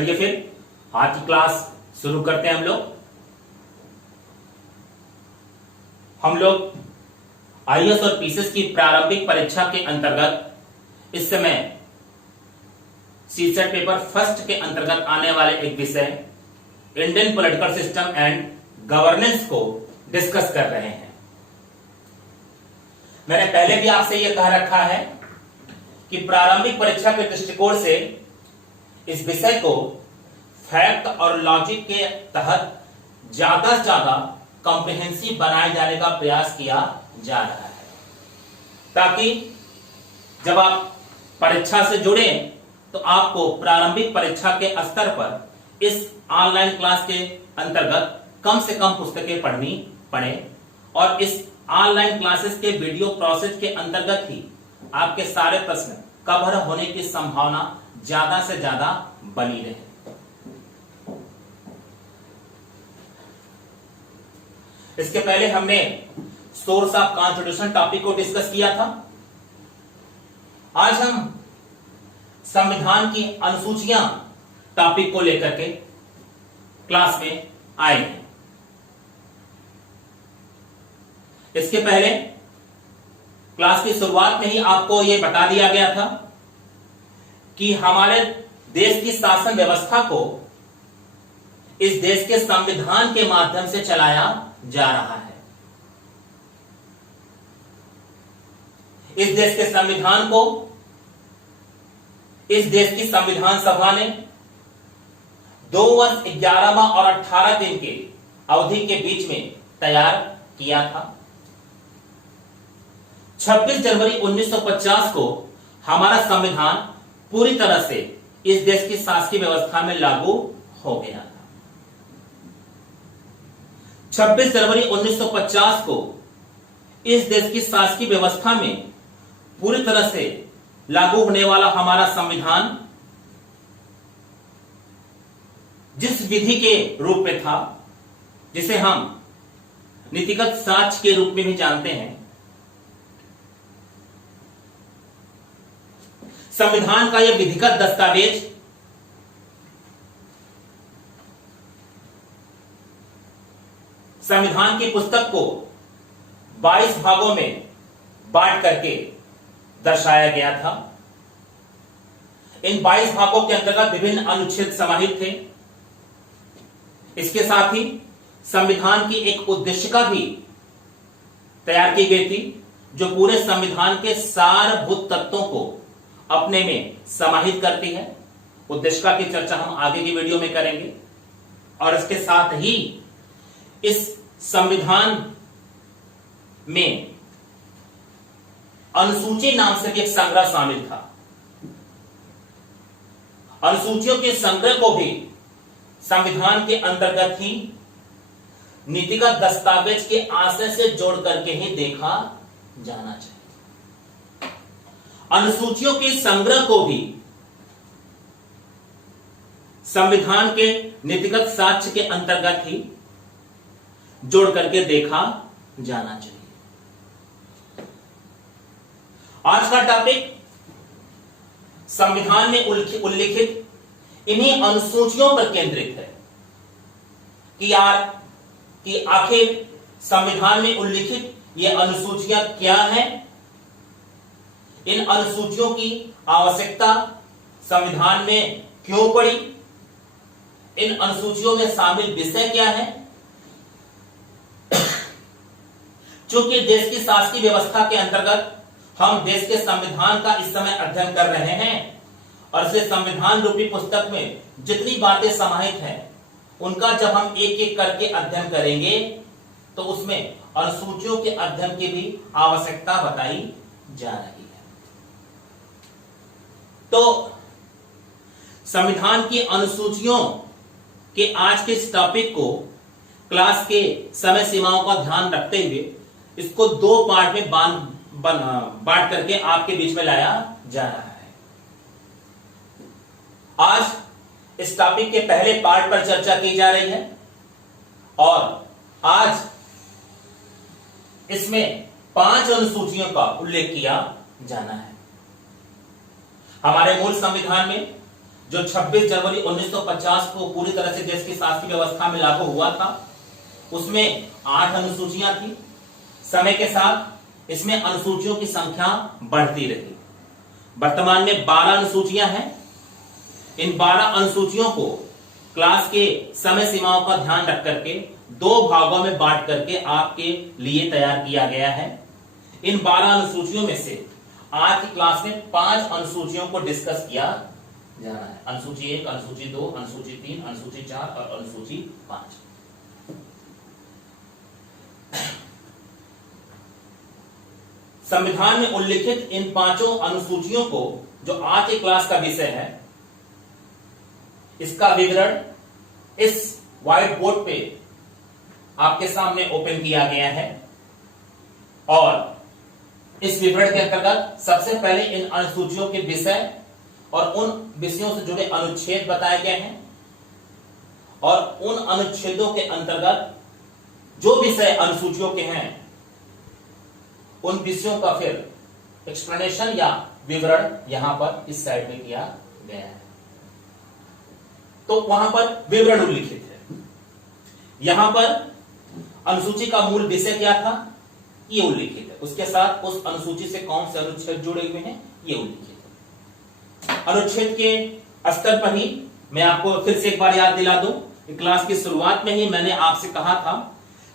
चलिए फिर आज की क्लास शुरू करते हैं। हम लोग आईएएस और पीसीएस की प्रारंभिक परीक्षा के अंतर्गत इस समय सीसेट पेपर फर्स्ट के अंतर्गत आने वाले एक विषय Indian political system and governance को डिस्कस कर रहे हैं। मैंने पहले भी आपसे यह कह रखा है कि प्रारंभिक परीक्षा के दृष्टिकोण से इस विषय को फैक्ट और लॉजिक के तहत ज्यादा से ज्यादा कॉम्प्रिहेंसिव बनाए जाने का प्रयास किया जा रहा है, ताकि जब आप परीक्षा से जुड़े तो आपको प्रारंभिक परीक्षा के स्तर पर इस ऑनलाइन क्लास के अंतर्गत कम से कम पुस्तकें पढ़नी पड़े और इस ऑनलाइन क्लासेस के वीडियो प्रोसेस के अंतर्गत ही आपके सारे प्रश्न कवर होने की संभावना ज्यादा से ज्यादा बनी रहे। इसके पहले हमने सोर्स ऑफ कॉन्स्टिट्यूशन टॉपिक को डिस्कस किया था। आज हम संविधान की अनुसूचियां टॉपिक को लेकर के क्लास में आए हैं। इसके पहले क्लास की शुरुआत में ही आपको यह बता दिया गया था कि हमारे देश की शासन व्यवस्था को इस देश के संविधान के माध्यम से चलाया जा रहा है। इस देश के संविधान को इस देश की संविधान सभा ने 2 वर्ष 11 माह और 18 दिन के अवधि के बीच में तैयार किया था। 26 जनवरी 1950 को हमारा संविधान पूरी तरह से इस देश की शासकीय व्यवस्था में लागू हो गया था। 26 जनवरी 1950 को इस देश की शासकीय व्यवस्था में पूरी तरह से लागू होने वाला हमारा संविधान जिस विधि के रूप में था, जिसे हम नीतिगत साक्ष्य के रूप में भी जानते हैं, संविधान का यह विधिगत दस्तावेज संविधान की पुस्तक को 22 भागों में बांट करके दर्शाया गया था। इन 22 भागों के अंतर्गत विभिन्न अनुच्छेद समाहित थे। इसके साथ ही संविधान की एक उद्देशिका भी तैयार की गई थी, जो पूरे संविधान के सारभूत तत्वों को अपने में समाहित करती है। उद्देशिका की चर्चा हम आगे की वीडियो में करेंगे। और इसके साथ ही इस संविधान में अनुसूची नाम से एक संग्रह शामिल था। अनुसूचियों के संग्रह को भी संविधान के अंतर्गत ही नीतिगत दस्तावेज के आशय से जोड़ करके ही देखा जाना चाहिए। अनुसूचियों के संग्रह को भी संविधान के नीतिगत साक्ष्य के अंतर्गत ही जोड़ करके देखा जाना चाहिए। आज का टॉपिक संविधान में उल्लिखित इन्हीं अनुसूचियों पर केंद्रित है कि आखिर संविधान में उल्लिखित ये अनुसूचियां क्या हैं, इन अनुसूचियों की आवश्यकता संविधान में क्यों पड़ी, इन अनुसूचियों में शामिल विषय क्या है। चूंकि देश की शासकीय व्यवस्था के अंतर्गत हम देश के संविधान का इस समय अध्ययन कर रहे हैं और इसे संविधान रूपी पुस्तक में जितनी बातें समाहित हैं उनका जब हम एक एक करके अध्ययन करेंगे तो उसमें अनुसूचियों के अध्ययन की भी आवश्यकता बताई जा रही है। तो संविधान की अनुसूचियों के आज के इस टॉपिक को क्लास के समय सीमाओं का ध्यान रखते हुए इसको 2 पार्ट में बांट करके आपके बीच में लाया जा रहा है। आज इस टॉपिक के पहले पार्ट पर चर्चा की जा रही है और आज इसमें 5 अनुसूचियों का उल्लेख किया जाना है। हमारे मूल संविधान में जो 26 जनवरी 1950 को पूरी तरह से देश की शासकीय व्यवस्था में लागू हुआ था, उसमें 8 अनुसूचियां थी। समय के साथ इसमें अनुसूचियों की संख्या बढ़ती रही। वर्तमान में 12 अनुसूचियां हैं। इन 12 अनुसूचियों को क्लास के समय सीमाओं का ध्यान रख करके 2 भागों में बांट करके आपके लिए तैयार किया गया है। इन 12 अनुसूचियों में से आज की क्लास में 5 अनुसूचियों को डिस्कस किया जाना है। अनुसूची 1, अनुसूची 2, अनुसूची 3, अनुसूची 4 और अनुसूची 5। संविधान में उल्लिखित इन 5 अनुसूचियों को जो आज की क्लास का विषय है, इसका विवरण इस व्हाइट बोर्ड पे आपके सामने ओपन किया गया है। और इस विवरण के अंतर्गत सबसे पहले इन अनुसूचियों के विषय और उन विषयों से जुड़े अनुच्छेद बताए गए हैं, और उन अनुच्छेदों के अंतर्गत जो विषय अनुसूचियों के हैं उन विषयों का फिर एक्सप्लेनेशन या विवरण यहां पर इस साइड में किया गया है। तो वहां पर विवरण उल्लिखित है। यहां पर अनुसूची का मूल विषय क्या था ये उल्लिखित है, उसके साथ उस अनुसूची से कौन से अनुच्छेद जुड़े हुए हैं ये उल्लिखित है। अनुच्छेद के स्तर पर ही मैं आपको फिर से एक बार याद दिला दूं, क्लास की शुरुआत में ही मैंने आपसे कहा था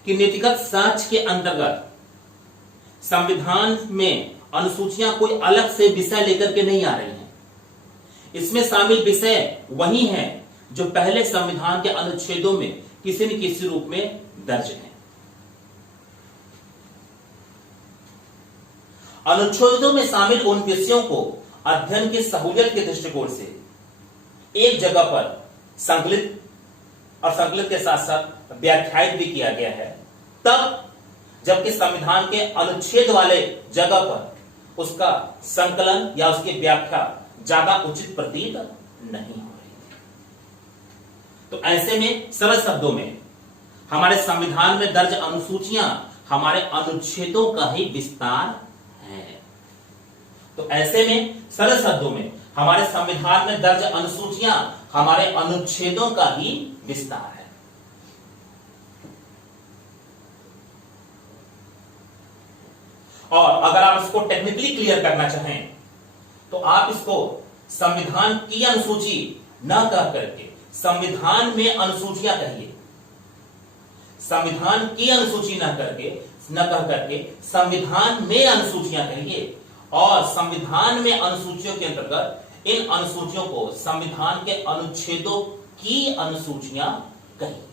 कि नीतिगत जांच के अंतर्गत संविधान में अनुसूचियां कोई अलग से विषय लेकर के नहीं आ रही हैं। इसमें शामिल विषय वही हैं जो पहले संविधान के अनुच्छेदों में किसी न किसी रूप में दर्ज है। अनुच्छेदों में शामिल उन विषयों को अध्ययन की सहूलियत के दृष्टिकोण से एक जगह पर संकलित और संकलित के साथ साथ व्याख्यायित भी किया गया है, तब जबकि संविधान के अनुच्छेद वाले जगह पर उसका संकलन या उसकी व्याख्या ज्यादा उचित प्रतीत नहीं हो रही है। तो ऐसे में सरल शब्दों में हमारे संविधान में दर्ज अनुसूचियां हमारे अनुच्छेदों का ही विस्तार है। तो ऐसे में सरल शब्दों में हमारे संविधान में दर्ज अनुसूचियां हमारे अनुच्छेदों का ही विस्तार है। और अगर आप इसको टेक्निकली क्लियर करना चाहें तो आप इसको संविधान की अनुसूची न कह करके संविधान में अनुसूचियां कहिए। संविधान की अनुसूची न कह करके संविधान में अनुसूचियां कहिए, और संविधान में अनुसूचियों के अंतर्गत इन अनुसूचियों को संविधान के अनुच्छेदों की अनुसूचियां कहिए।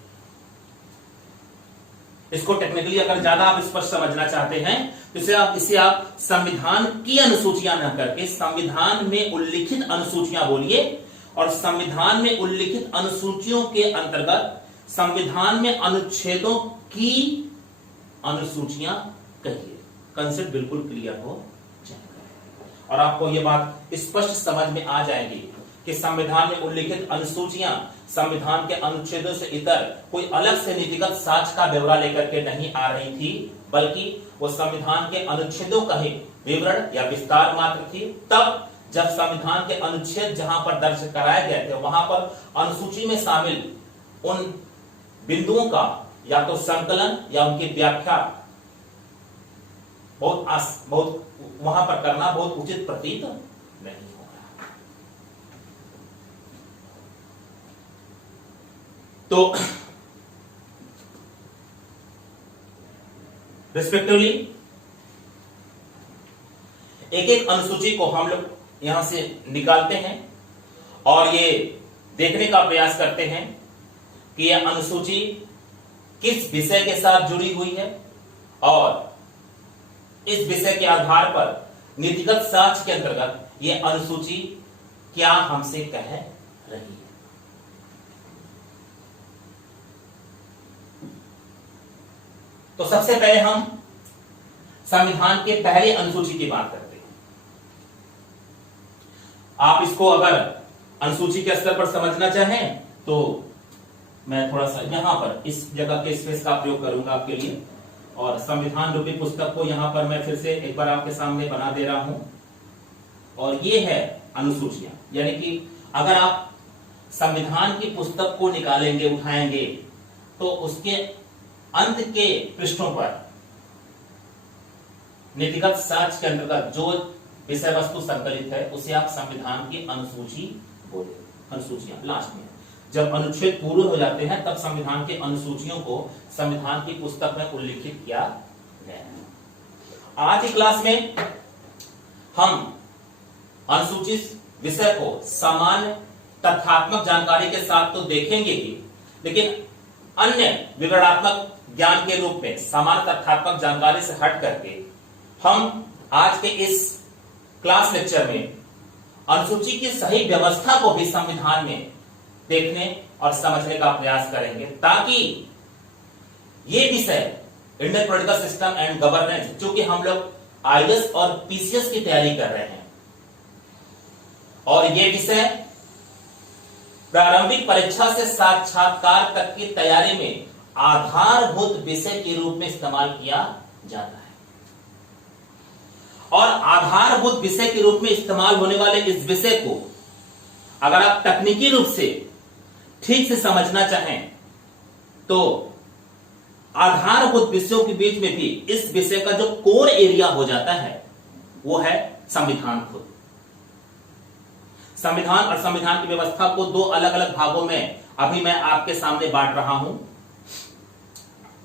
इसको टेक्निकली अगर ज्यादा आप स्पष्ट समझना चाहते हैं तो इसे आप संविधान की अनुसूचियां न करके संविधान में उल्लिखित अनुसूचियां बोलिए, और संविधान में उल्लिखित अनुसूचियों के अंतर्गत संविधान में अनुच्छेदों की अनुसूचियां कहिए। कंसेप्ट बिल्कुल क्लियर हो जाएगा और आपको यह बात स्पष्ट समझ में आ जाएगी कि संविधान में उल्लिखित अनुसूचियां संविधान के अनुच्छेदों से इतर कोई अलग से नीतिगत साक्ष्य का ब्यौरा लेकर के नहीं आ रही थी, बल्कि वो संविधान के अनुच्छेदों का ही विवरण या विस्तार मात्र थी। तब जब संविधान के अनुच्छेद जहां पर दर्ज कराए गए थे वहां पर अनुसूची में शामिल उन बिंदुओं का या तो संकलन या उनकी व्याख्या बहुत वहां पर करना बहुत उचित प्रतीत नहीं होगा। तो रिस्पेक्टिवली एक एक अनुसूची को हम लोग यहां से निकालते हैं और ये देखने का प्रयास करते हैं कि यह अनुसूची किस विषय के साथ जुड़ी हुई है और इस विषय के आधार पर नीतिगत साक्ष्य के अंतर्गत यह अनुसूची क्या हमसे कह रही है। तो सबसे पहले हम संविधान के पहले अनुसूची की बात करते हैं। आप इसको अगर अनुसूची के स्तर पर समझना चाहें तो मैं थोड़ा सा यहां पर इस जगह के स्पेस का प्रयोग करूंगा आपके लिए, और संविधान रूपी पुस्तक को यहां पर मैं फिर से एक बार आपके सामने बना दे रहा हूं। और ये है अनुसूचियां, यानी कि अगर आप संविधान की पुस्तक को निकालेंगे, उठाएंगे, तो उसके अंत के पृष्ठों पर नीतिगत साक्ष्य के अंतर्गत जो विषय वस्तु संकलित है उसे आप संविधान की अनुसूची बोले। अनुसूचियां लास्ट में, जब अनुच्छेद पूरे हो जाते हैं तब संविधान के अनुसूचियों को संविधान की पुस्तक में उल्लिखित किया गया है। आज की क्लास में हम अनुसूचित विषय को सामान्य तथ्यात्मक जानकारी के साथ तो देखेंगे ही, लेकिन अन्य विवरणात्मक ज्ञान के रूप में सामान्य तथ्यात्मक जानकारी से हट करके हम आज के इस क्लास लेक्चर में अनुसूची की सही व्यवस्था को भी संविधान में देखने और समझने का प्रयास करेंगे, ताकि ये विषय Indian political system and governance, चूंकि हम लोग आईएएस और पीसीएस की तैयारी कर रहे हैं और ये विषय प्रारंभिक परीक्षा से साक्षात्कार तक की तैयारी में आधारभूत विषय के रूप में इस्तेमाल किया जाता है। और आधारभूत विषय के रूप में इस्तेमाल होने वाले इस विषय को अगर आप तकनीकी रूप से ठीक से समझना चाहें तो आधारभूत विषयों के बीच में भी इस विषय का जो कोर एरिया हो जाता है वो है संविधान खुद। संविधान और संविधान की व्यवस्था को दो अलग अलग भागों में अभी मैं आपके सामने बांट रहा हूं,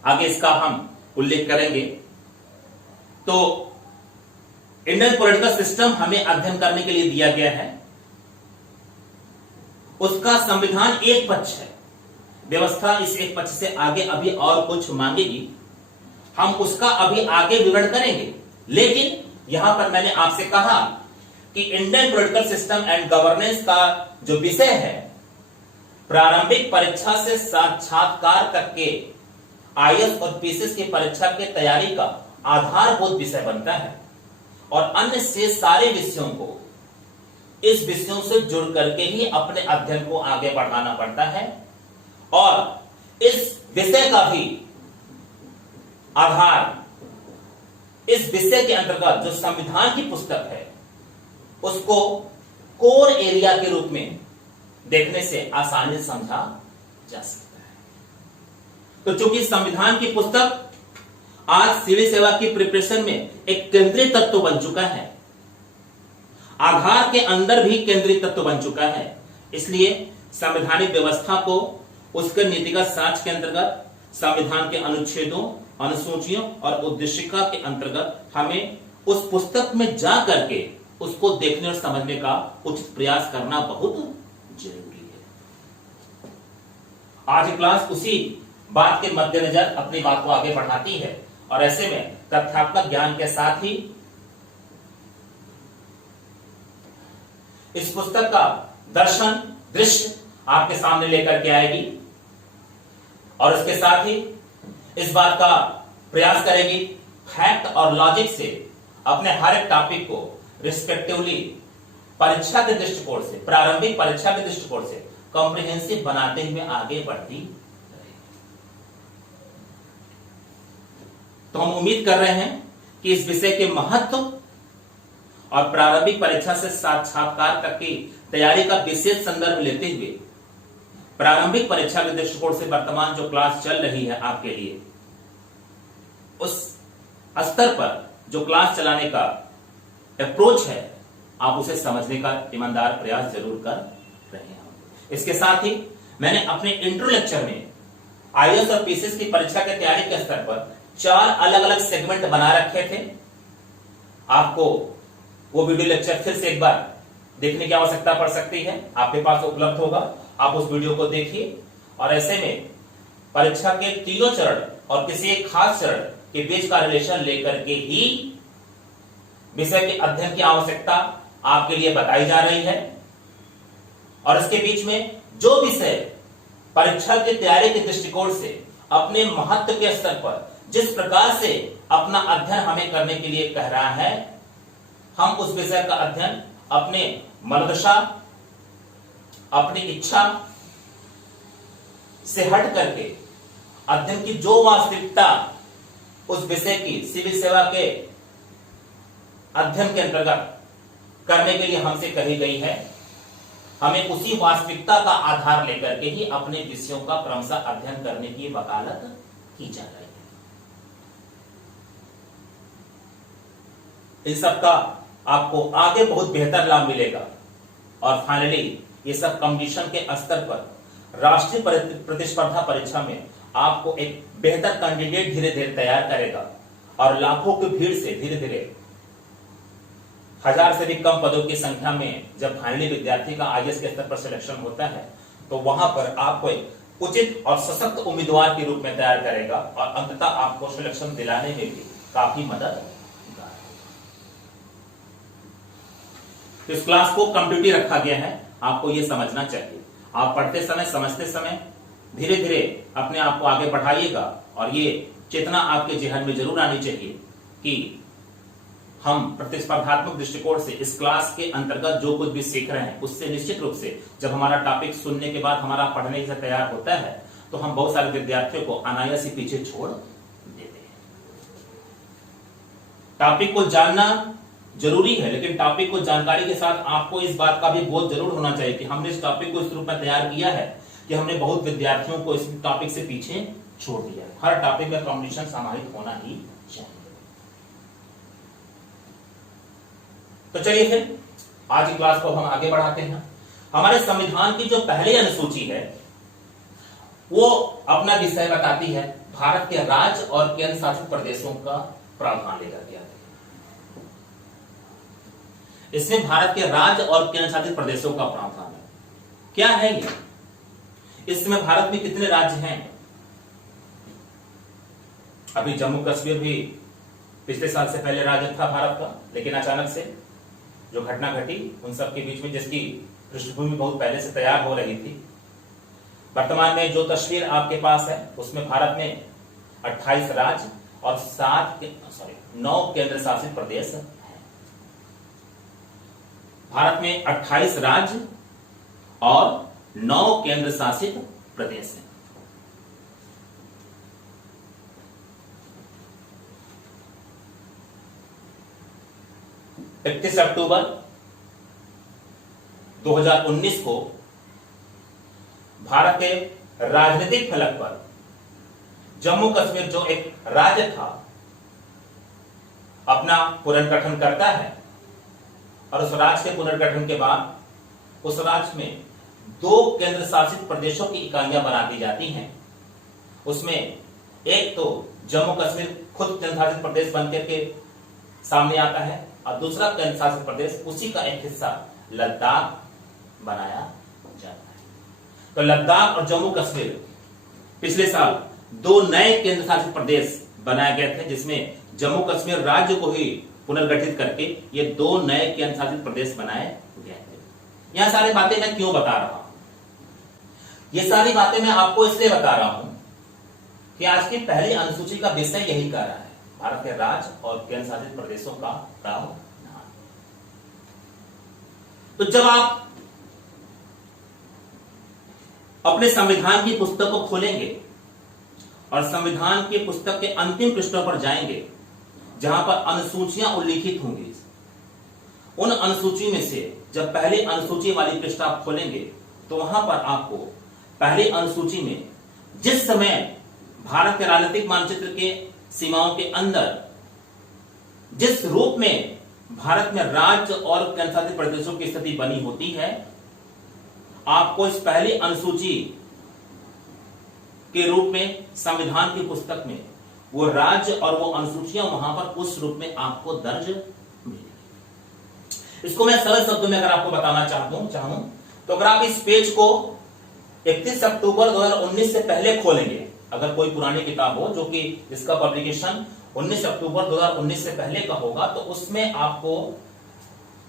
आगे इसका हम उल्लेख करेंगे। तो इंडियन पॉलिटिकल सिस्टम हमें अध्ययन करने के लिए दिया गया है, उसका संविधान एक पक्ष है, व्यवस्था इस एक पक्ष से आगे अभी और कुछ मांगेगी, हम उसका अभी आगे विवरण करेंगे। लेकिन यहां पर मैंने आपसे कहा कि Indian political system and governance का जो विषय है प्रारंभिक परीक्षा से साक्षात्कार तक के आईएएस और पीसीएस की परीक्षा की तैयारी का आधारभूत विषय बनता है और अन्य से सारे विषयों को इस विषयों से जुड़ करके ही अपने अध्ययन को आगे बढ़ाना पड़ता है। और इस विषय का भी आधार इस विषय के अंतर्गत जो संविधान की पुस्तक है उसको कोर एरिया के रूप में देखने से आसानी से समझा जा सकता है। तो चूंकि संविधान की पुस्तक आज सिविल सेवा की प्रिपरेशन में एक केंद्रीय तत्व बन चुका है, आधार के अंदर भी केंद्रीय तत्व बन चुका है, इसलिए संवैधानिक व्यवस्था को उसके नीतिगत साक्ष्य के अंतर्गत संविधान के अनुच्छेदों, अनुसूचियों और उद्देशिका के अंतर्गत हमें उस पुस्तक में जा करके उसको देखने और समझने का उचित प्रयास करना बहुत जरूरी है। आज क्लास उसी बात के मद्देनजर अपनी बात को आगे बढ़ाती है और ऐसे में तथ्यात्मक ज्ञान के साथ ही इस पुस्तक का दर्शन दृश्य आपके सामने लेकर के आएगी और इसके साथ ही इस बात का प्रयास करेगी फैक्ट और लॉजिक से अपने हर एक टॉपिक को रिस्पेक्टिवली परीक्षा के दृष्टिकोण से, प्रारंभिक परीक्षा के दृष्टिकोण से कॉम्प्रिहेंसिव बनाते हुए आगे बढ़ती रहेगी। तो हम उम्मीद कर रहे हैं कि इस विषय के महत्व और प्रारंभिक परीक्षा से साक्षात्कार तक की तैयारी का विशेष संदर्भ लेते हुए प्रारंभिक परीक्षा के दृष्टिकोण से वर्तमान जो क्लास चल रही है आपके लिए, उस स्तर पर जो क्लास चलाने का अप्रोच है आप उसे समझने का ईमानदार प्रयास जरूर कर रहे हैं। इसके साथ ही मैंने अपने इंट्रो लेक्चर में आईएएस और पीसीएस की परीक्षा की तैयारी के स्तर पर 4 अलग अलग सेगमेंट बना रखे थे। आपको वो वीडियो लेक्चर फिर से एक बार देखने की आवश्यकता पड़ सकती है, आपके पास उपलब्ध होगा, आप उस वीडियो को देखिए और ऐसे में परीक्षा के तीनों चरण और किसी एक खास चरण के बीच का रिलेशन लेकर के ही विषय के अध्ययन की आवश्यकता आपके लिए बताई जा रही है। और इसके बीच में जो विषय परीक्षा की तैयारी के दृष्टिकोण से अपने महत्व के स्तर पर जिस प्रकार से अपना अध्ययन हमें करने के लिए कह रहा है, हम उस विषय का अध्ययन अपने मनोदशा, अपनी इच्छा से हट करके अध्ययन की जो वास्तविकता उस विषय की सिविल सेवा के अध्ययन के अंतर्गत करने के लिए हमसे कही गई है, हमें उसी वास्तविकता का आधार लेकर के ही अपने विषयों का क्रमशः अध्ययन करने की वकालत की जा रही है। इन सब का आपको आगे बहुत बेहतर लाभ मिलेगा और फाइनली ये सब कंपटीशन के स्तर पर राष्ट्रीय प्रतिस्पर्धा परीक्षा में आपको एक बेहतर कैंडिडेट धीरे धीरे तैयार करेगा और लाखों की भीड़ से धीरे धीरे 1000 से भी कम पदों की संख्या में जब फाइनली विद्यार्थी का आईएएस के स्तर पर सिलेक्शन होता है तो वहां पर आपको एक उचित और सशक्त उम्मीदवार के रूप में तैयार करेगा और अंततः आपको सिलेक्शन दिलाने में भी काफी मदद। तो इस क्लास को कंप्यूटर रखा गया है, आपको यह समझना चाहिए। आप पढ़ते समय समझते समय धीरे धीरे अपने आप को आगे बढ़ाइएगा और ये चेतना आपके जहन में जरूर आनी चाहिए कि हम प्रतिस्पर्धात्मक दृष्टिकोण से इस क्लास के अंतर्गत जो कुछ भी सीख रहे हैं उससे निश्चित रूप से जब हमारा टॉपिक सुनने के बाद हमारा पढ़ने से तैयार होता है तो हम बहुत सारे विद्यार्थियों को अनायास ही पीछे छोड़ देते हैं। टॉपिक को जानना जरूरी है, लेकिन टॉपिक को जानकारी के साथ आपको इस बात का भी बोध जरूर होना चाहिए कि हमने इस टॉपिक को इस रूप में तैयार किया है कि हमने बहुत विद्यार्थियों को इस टॉपिक से पीछे छोड़ दिया है। हर टॉपिक में कॉम्पिटिशन समाहित होना ही चाहिए। तो चलिए फिर आज की क्लास को हम आगे बढ़ाते हैं। हमारे संविधान की जो पहली अनुसूची है वो अपना विषय बताती है भारत के राज्य और केंद्र शासित प्रदेशों का प्रावधान लेकर के आती है। इसमें भारत के राज्य और केंद्र शासित प्रदेशों का प्रावधान है। क्या है ये? इस समय भारत में कितने राज्य हैं? अभी जम्मू कश्मीर भी पिछले साल से पहले राज्य था भारत का, लेकिन अचानक से जो घटना घटी उन सब के बीच में जिसकी पृष्ठभूमि बहुत पहले से तैयार हो रही थी। वर्तमान में जो तस्वीर आपके पास है उसमें भारत में 28 राज्य और 9 केंद्र शासित प्रदेश हैं। भारत में 28 राज्य और 9 केंद्र शासित प्रदेश हैं। इकतीस अक्टूबर 2019 को भारत के राजनीतिक फलक पर जम्मू कश्मीर जो एक राज्य था अपना पुनर्गठन करता है और उस राज्य के पुनर्गठन के बाद उस राज्य में 2 केंद्र शासित प्रदेशों की इकाइयां बना दी जाती हैं। उसमें एक तो जम्मू कश्मीर खुद केंद्र शासित प्रदेश बनकर के सामने आता है और दूसरा केंद्र शासित प्रदेश उसी का एक हिस्सा लद्दाख बनाया जाता है। तो लद्दाख और जम्मू कश्मीर पिछले साल 2 नए केंद्र शासित प्रदेश बनाए गए थे, जिसमें जम्मू कश्मीर राज्य को ही पुनर्गठित करके ये 2 नए केंद्र शासित प्रदेश बनाए गए थे। यह सारी बातें मैं क्यों बता रहा हूं? ये सारी बातें मैं आपको इसलिए बता रहा हूं कि आज की पहली अनुसूची का विषय यही कह रहा है भारत के राज्य और केंद्र शासित प्रदेशों का प्रावधान। तो जब आप अपने संविधान की पुस्तक को खोलेंगे और संविधान की पुस्तक के अंतिम पृष्ठों पर जाएंगे जहां पर अनुसूचियां उल्लिखित होंगी, उन अनुसूची में से जब पहली अनुसूची वाली पृष्ठ आप खोलेंगे तो वहां पर आपको पहली अनुसूची में जिस समय भारत के राजनीतिक मानचित्र के सीमाओं के अंदर जिस रूप में भारत में राज्य और केंद्र शासित प्रदेशों की स्थिति बनी होती है, आपको इस पहली अनुसूची के रूप में संविधान की पुस्तक में वो राज्य और वो अनुसूचियां वहां पर उस रूप में आपको दर्ज मिलेगी। इसको मैं सरल शब्दों में अगर आपको बताना चाहूं तो अगर आप इस पेज को 31 अक्टूबर 2019 से पहले खोलेंगे, अगर कोई पुरानी किताब हो जो कि इसका पब्लिकेशन 19 अक्टूबर 2019 से पहले का होगा, तो उसमें आपको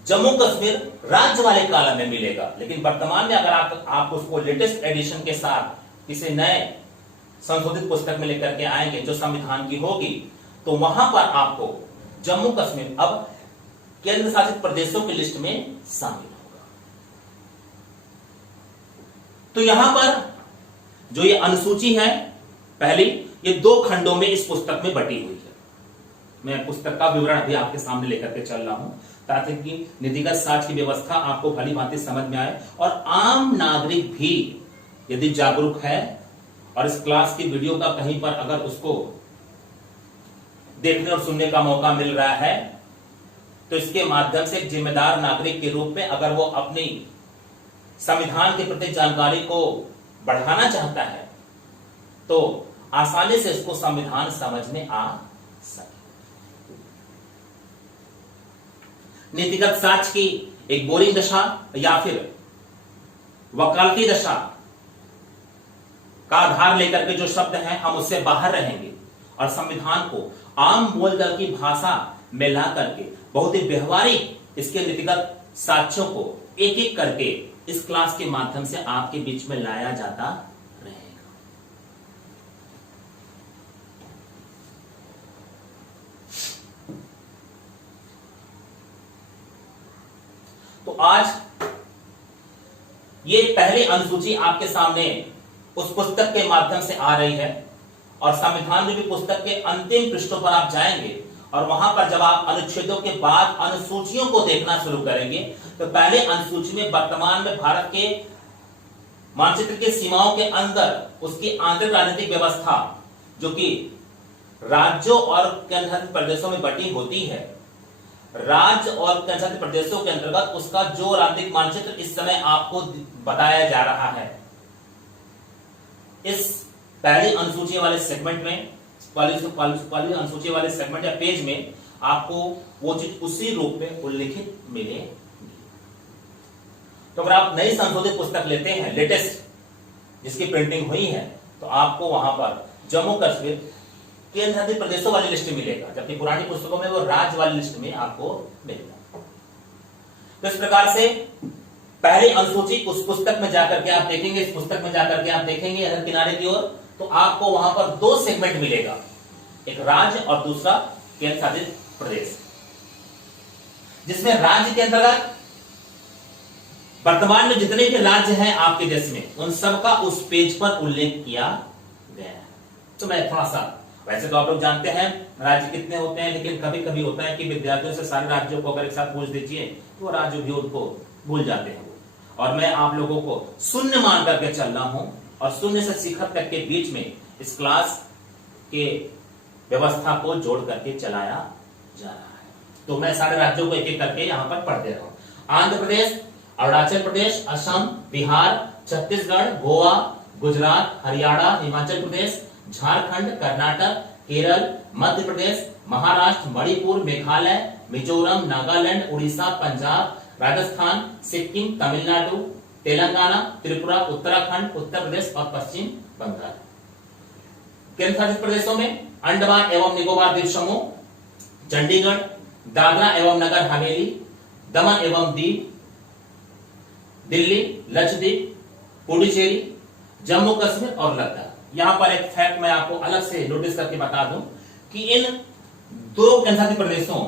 जम्मू कश्मीर राज्य वाले कॉलम में मिलेगा। लेकिन वर्तमान में अगर आप उसको लेटेस्ट एडिशन के साथ किसी नए संशोधित पुस्तक में लेकर के आएंगे जो संविधान की होगी, तो वहां पर आपको जम्मू कश्मीर अब केंद्र शासित प्रदेशों की लिस्ट में शामिल होगा। तो यहां पर जो ये अनुसूची है पहली, ये 2 खंडों में इस पुस्तक में बटी हुई है। मैं पुस्तक का विवरण अभी आपके सामने लेकर के चल रहा हूं ताकि नीतिगत साक्ष्य की व्यवस्था आपको भली भांति समझ में आए और आम नागरिक भी यदि जागरूक है और इस क्लास की वीडियो का कहीं पर अगर उसको देखने और सुनने का मौका मिल रहा है तो इसके माध्यम से एक जिम्मेदार नागरिक के रूप में अगर वो अपनी संविधान के प्रति जानकारी को बढ़ाना चाहता है तो आसानी से इसको संविधान समझ में आ सके। नीतिगत साक्ष्य की एक बोरिंग दशा या फिर वकालती दशा का आधार लेकर के जो शब्द हैं हम उससे बाहर रहेंगे और संविधान को आम बोलचाल की भाषा में ला करके बहुत ही व्यवहारिक इसके नीतिगत साक्ष्यों को एक एक करके इस क्लास के माध्यम से आपके बीच में लाया जाता रहेगा। तो आज ये पहली अनुसूची आपके सामने उस पुस्तक के माध्यम से आ रही है और संविधान में भी पुस्तक के अंतिम पृष्ठों पर आप जाएंगे और वहां पर जब आप अनुच्छेदों के बाद अनुसूचियों को देखना शुरू करेंगे तो पहले अनुसूची में वर्तमान में भारत के मानचित्र की सीमाओं के अंदर उसकी आंतरिक राजनीतिक व्यवस्था जो कि राज्यों और केंद्रशासित प्रदेशों में बटी होती है, राज्य और केंद्रशासित प्रदेशों के अंतर्गत उसका जो राजनीतिक मानचित्र इस समय आपको बताया जा रहा है, इस पहली अनुसूची वाले सेगमेंट में पहली अनुसूची वाले सेगमेंट या पेज में आपको वो चीज उसी रूप में उल्लिखित मिलेगी। तो अगर आप नई संशोधित पुस्तक लेते हैं लेटेस्ट जिसकी प्रिंटिंग हुई है तो आपको वहां पर जम्मू कश्मीर केंद्र शासित प्रदेशों वाली लिस्ट मिलेगा, जबकि पुरानी पुस्तकों में वो राज्य वाली लिस्ट में आपको मिलेगा। तो इस प्रकार से पहली अनुसूची उस पुस्तक में जाकर के आप देखेंगे, इस पुस्तक में जाकर के आप देखेंगे अगर किनारे की ओर तो आपको वहां पर दो सेगमेंट मिलेगा, एक राज्य और दूसरा केंद्र शासित प्रदेश, जिसमें राज्य के अंतर्गत वर्तमान में जितने भी राज्य हैं आपके देश में उन सब का उस पेज पर उल्लेख किया गया है। तो मैं थोड़ा सा, वैसे तो आप लोग जानते हैं राज्य कितने होते हैं, लेकिन कभी कभी होता है कि विद्यार्थियों से सारे राज्यों को अगर एक साथ पूछ दीजिए तो वो राज्य भी उनको भूल जाते हैं। और मैं आप लोगों को शून्य मान करके चल रहा हूं और शून्य से शिखर तक के बीच में इस क्लास के व्यवस्था को जोड़ करके चलाया जा रहा है। तो मैं सारे राज्यों को एक एक करके यहां पर पढ़ दे रहा हूं। आंध्र प्रदेश, अरुणाचल प्रदेश, असम, बिहार, छत्तीसगढ़, गोवा, गुजरात, हरियाणा, हिमाचल प्रदेश, झारखंड, कर्नाटक, केरल, मध्य प्रदेश, महाराष्ट्र, मणिपुर, मेघालय, मिजोरम, नागालैंड, उड़ीसा, पंजाब, राजस्थान, सिक्किम, तमिलनाडु, तेलंगाना, त्रिपुरा, उत्तराखंड, उत्तर प्रदेश और पश्चिम बंगाल। केंद्र शासित प्रदेशों में अंडमान एवं निकोबार द्वीप समूह, चंडीगढ़, दादरा एवं नगर हवेली, दमन एवं दीव, दिल्ली, लक्षद्वीप, पुडुचेरी, जम्मू कश्मीर और लद्दाख। यहां पर एक फैक्ट मैं आपको अलग से नोटिस करके बता दूं कि इन दो केंद्र शासित प्रदेशों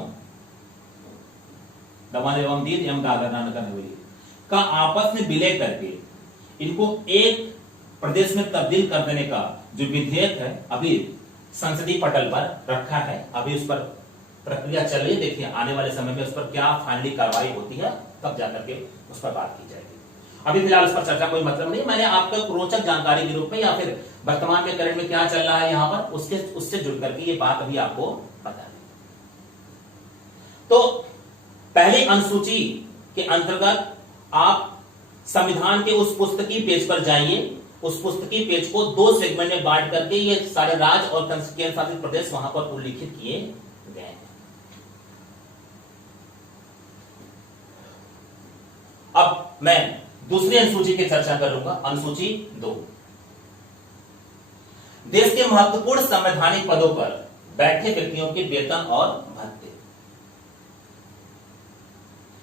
दमन एवं दीव एवं दादरा नगर हवेली का आपस में विलय करके इनको एक प्रदेश में तब्दील कर देने का जो विधेयक है अभी संसदीय पटल पर रखा है, अभी उस पर प्रक्रिया चल रही है। देखिए आने वाले समय में उस पर क्या फाइनली कार्रवाई होती है तब जाकर के उस पर बात की जाएगी। अभी फिलहाल उस पर चर्चा कोई मतलब नहीं, मैंने आपको एक रोचक जानकारी के रूप में या फिर वर्तमान में करंट में क्या चल रहा है यहां पर उससे जुड़ करके ये बात अभी आपको बता दी। तो पहली अनुसूची के अंतर्गत आप संविधान के उस पुस्तकीय पेज पर जाइए, उस पुस्तकीय पेज को दो सेगमेंट में बांट करके ये सारे राज्य और केंद्र शासित प्रदेश वहां पर उल्लिखित किए गए हैं। अब मैं दूसरी अनुसूची की चर्चा करूंगा, अनुसूची 2। देश के महत्वपूर्ण संवैधानिक पदों पर बैठे व्यक्तियों के वेतन और भत्ते।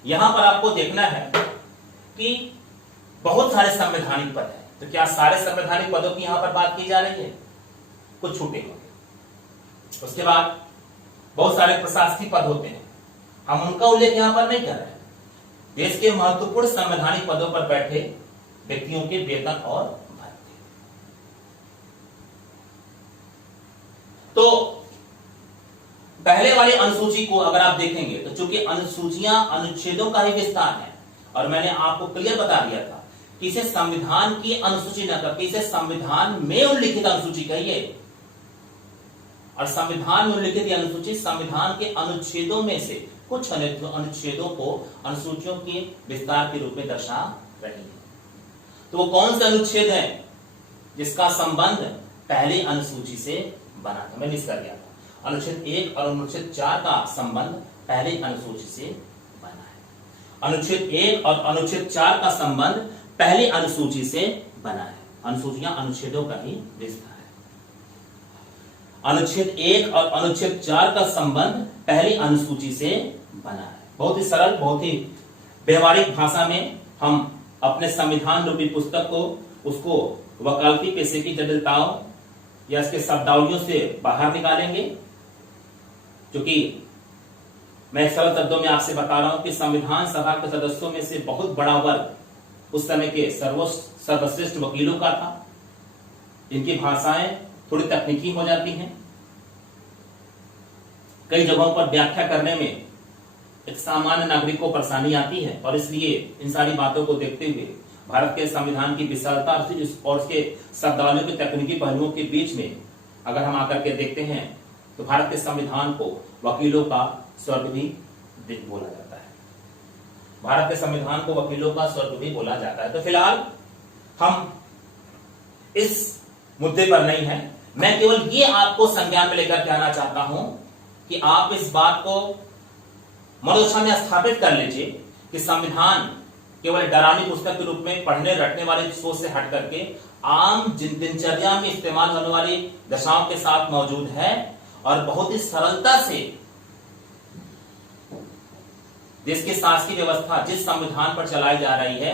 यहां पर आपको देखना है कि बहुत सारे संवैधानिक पद हैं, तो क्या सारे संवैधानिक पदों की यहां पर बात की जा रही है? कुछ छूटे होंगे। उसके बाद बहुत सारे प्रशासनिक पद होते हैं, हम उनका उल्लेख यहां पर नहीं कर रहे हैं। देश के महत्वपूर्ण संवैधानिक पदों पर बैठे व्यक्तियों के वेतन और भत्ते। तो पहले वाली अनुसूची को अगर आप देखेंगे तो चूंकि अनुसूचियां अनुच्छेदों का ही विस्तार है, और मैंने आपको क्लियर बता दिया था कि इसे संविधान की अनुसूची न करके इसे संविधान में उल्लिखित अनुसूची कहिए, और संविधान में उल्लिखित अनुसूची संविधान के अनुच्छेदों में से कुछ अनुच्छेदों को अनुसूचियों के विस्तार के रूप में दर्शा रही है। तो वो कौन से अनुच्छेद है जिसका संबंध पहली अनुसूची से बना था? मैंने इसका दिया था अनुच्छेद 1 और अनुच्छेद 4 का संबंध पहली अनुसूची से बना है। अनुच्छेद 1 और अनुच्छेद 4 का संबंध पहली अनुसूची से बना है। अनुसूचियां अनुच्छेदों का ही विस्तार है। अनुच्छेद 1 और अनुच्छेद 4 का संबंध पहली अनुसूची से बना है। बहुत ही सरल, बहुत ही व्यवहारिक भाषा में हम अपने संविधान रूपी पुस्तक को उसको वकालती पेशे की जटिलताओं या इसके शब्दावलियों से बाहर निकालेंगे, क्योंकि मैं सरल शब्दों में आपसे बता रहा हूं कि संविधान सभा के सदस्यों में से बहुत बड़ा वर्ग उस समय के सर्वश्रेष्ठ वकीलों का था। इनकी भाषाएं थोड़ी तकनीकी हो जाती हैं, कई जगहों पर व्याख्या करने में एक सामान्य नागरिक को परेशानी आती है, और इसलिए इन सारी बातों को देखते हुए भारत के संविधान की विशालता और उसके शब्दावलियों के तकनीकी पहलुओं के बीच में अगर हम आकर के देखते हैं तो भारत के संविधान को वकीलों का स्वर्ग भी बोला जाता है। भारत के संविधान को वकीलों का स्वर्ग भी बोला जाता है। तो फिलहाल हम इस मुद्दे पर नहीं है, मैं केवल ये आपको संज्ञान में लेकर के आना चाहता हूं कि आप इस बात को मनोदशा में स्थापित कर लीजिए कि संविधान केवल डरावनी पुस्तक के रूप में पढ़ने रटने वाली सोच से हट करके आम दिनचर्या में इस्तेमाल होने वाली दशाओं के साथ मौजूद है, और बहुत ही सरलता से देश की शासकीय व्यवस्था जिस संविधान पर चलाई जा रही है,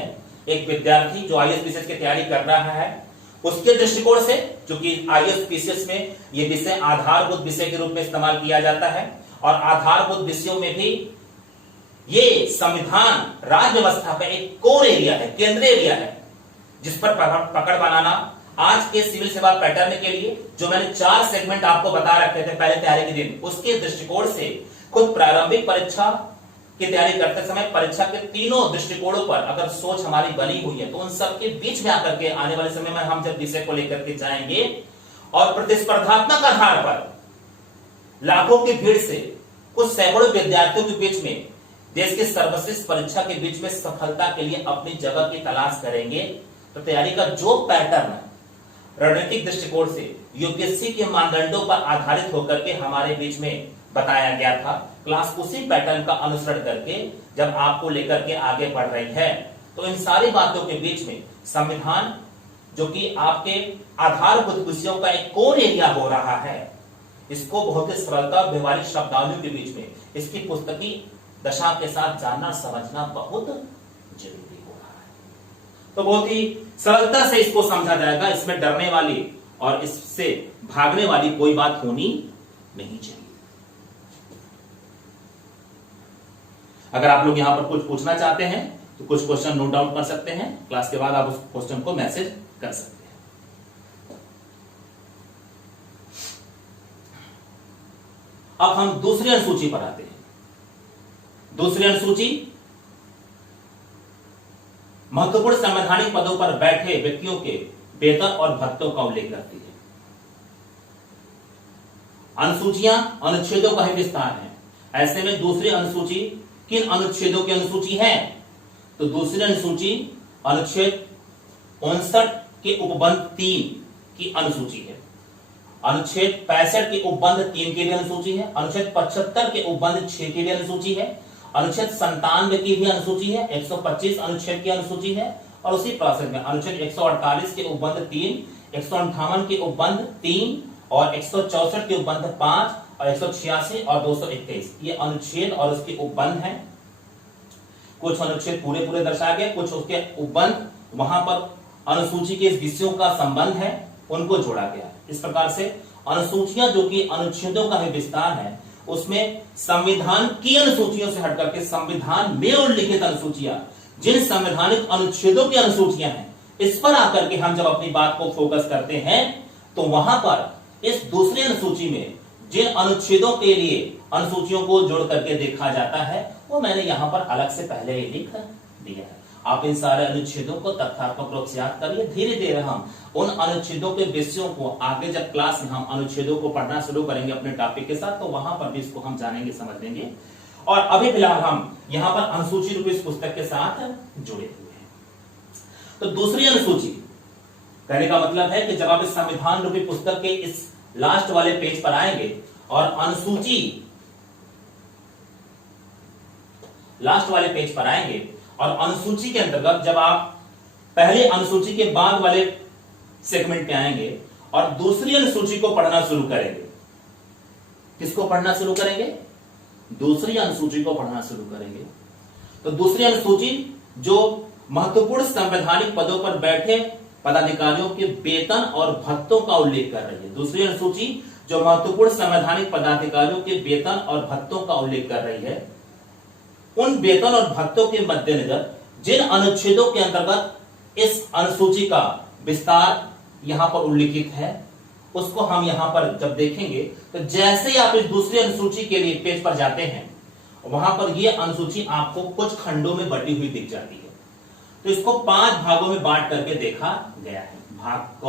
एक विद्यार्थी जो आईएएस पीसीएस की तैयारी कर रहा है उसके दृष्टिकोण से, क्योंकि आईएएस पीसीएस में यह विषय आधारभूत विषय के रूप में इस्तेमाल किया जाता है, और आधारभूत विषयों में भी ये संविधान राज्य व्यवस्था का एक कोर एरिया है, केंद्रीय एरिया है, जिस पर पकड़ बनाना आज के सिविल सेवा पैटर्न के लिए जो मैंने 4 सेगमेंट आपको बता रखे थे पहले तैयारी के दिन, उसके दृष्टिकोण से खुद प्रारंभिक परीक्षा की तैयारी करते समय परीक्षा के तीनों दृष्टिकोणों पर अगर सोच हमारी बनी हुई है तो उन सबके बीच में आकर के आने वाले समय में हम जब विषय को लेकर के जाएंगे और प्रतिस्पर्धात्मक आधार पर लाखों की भीड़ से कुछ सैकड़ों विद्यार्थियों के बीच में देश के सर्वश्रेष्ठ परीक्षा के बीच में सफलता के लिए अपनी जगह की तलाश करेंगे, तो तैयारी का जो पैटर्न रणनीतिक दृष्टिकोण से यूपीएससी के मानदंडों पर आधारित होकर के हमारे बीच में बताया गया था, क्लास उसी पैटर्न का अनुसरण करके जब आपको लेकर के आगे बढ़ रही है, तो इन सारी बातों के बीच में संविधान जो कि आपके आधारभूत विषयों का एक कोर एरिया हो रहा है, इसको बहुत ही सरलता और व्यवहारिक शब्दावलियों के बीच में इसकी पुस्तकी दशा के साथ जानना समझना बहुत जरूरी हो रहा है। तो बहुत ही सरलता से इसको समझा जाएगा, इसमें डरने वाली और इससे भागने वाली कोई बात होनी नहीं चाहिए। अगर आप लोग यहां पर कुछ पूछना चाहते हैं तो कुछ क्वेश्चन नोट डाउन कर सकते हैं, क्लास के बाद आप उस क्वेश्चन को मैसेज कर सकते हैं। अब हम दूसरी अनुसूची पर आते हैं। दूसरी अनुसूची महत्वपूर्ण संवैधानिक पदों पर बैठे व्यक्तियों के वेतन और भत्तों का उल्लेख करती है। अनुसूचियां अनुच्छेदों का ही विस्तार है। ऐसे में दूसरी अनुसूची किन अनुच्छेदों की अनुसूची है? तो दूसरी अनुसूची अनुच्छेद 59 के उपबंध 3 की अनुसूची है। अनुच्छेद 65 के उपबंध 3 की भी अनुसूची है। अनुच्छेद 75 के उपबंध 6 की भी अनुसूची है। अनुच्छेद 97 की भी अनुसूची है। 125 अनुच्छेद की अनुसूची है। और उसी प्रोसेस में अनुच्छेद 148 के उपबंध 3, 158 के उपबंध 3 और 164 के उपबंध 5 और 186 और 221 ये अनुच्छेद और उसके उपबंध हैं। कुछ अनुच्छेद पूरे दर्शाए गए, कुछ उसके उपबंध वहां पर अनुसूची के विषयों का संबंध है उनको जोड़ा गया। इस प्रकार से अनुसूचियां जो कि अनुच्छेदों का ही विस्तार है, उसमें संविधान की अनुसूचियों से हटकर के संविधान में उल्लिखित अनुसूचियां जिन संवैधानिक अनुच्छेदों की अनुसूचियां हैं, इस पर आकर के हम जब अपनी बात को फोकस करते हैं तो वहां पर इस दूसरी अनुसूची में जिन अनुच्छेदों के लिए अनुसूचियों को जोड़ करके देखा जाता है वो मैंने यहां पर अलग से पहले ही लिख दिया है। आप इन सारे अनुच्छेदों को तथ्यात्मक रूप से याद करिए। धीरे धीरे हम उन अनुच्छेदों के विषयों को आगे जब क्लास में हम अनुच्छेदों को पढ़ना शुरू करेंगे अपने टॉपिक के साथ, तो वहां पर भी इसको हम जानेंगे, समझ लेंगे। और अभी फिलहाल हम यहां पर अनुसूची रूपी इस पुस्तक के साथ जुड़े हुए हैं। तो दूसरी अनुसूची कहने का मतलब है कि जब आप इस संविधान रूपी पुस्तक के इस लास्ट वाले पेज पर आएंगे और अनुसूची लास्ट वाले पेज पर आएंगे और अनुसूची के अंतर्गत जब आप पहले अनुसूची के बाद वाले सेगमेंट पे आएंगे और दूसरी अनुसूची को पढ़ना शुरू करेंगे। किसको पढ़ना शुरू करेंगे? दूसरी अनुसूची को पढ़ना शुरू करेंगे। तो दूसरी अनुसूची जो महत्वपूर्ण संवैधानिक पदों पर बैठे पदाधिकारियों के वेतन और भत्तों का उल्लेख कर रही है। दूसरी अनुसूची जो महत्वपूर्ण संवैधानिक पदाधिकारियों के वेतन और भत्तों का उल्लेख कर रही है, उन वेतन और भत्तों के मद्देनजर जिन अनुच्छेदों के अंतर्गत इस अनुसूची का विस्तार यहां पर उल्लिखित है, उसको हम यहां पर जब देखेंगे तो जैसे ही आप इस दूसरी अनुसूची के लिए पेज पर जाते हैं, वहां पर यह अनुसूची आपको कुछ खंडों में बटी हुई दिख जाती है। तो इसको 5 भागों में बांट करके देखा गया है। भाग क,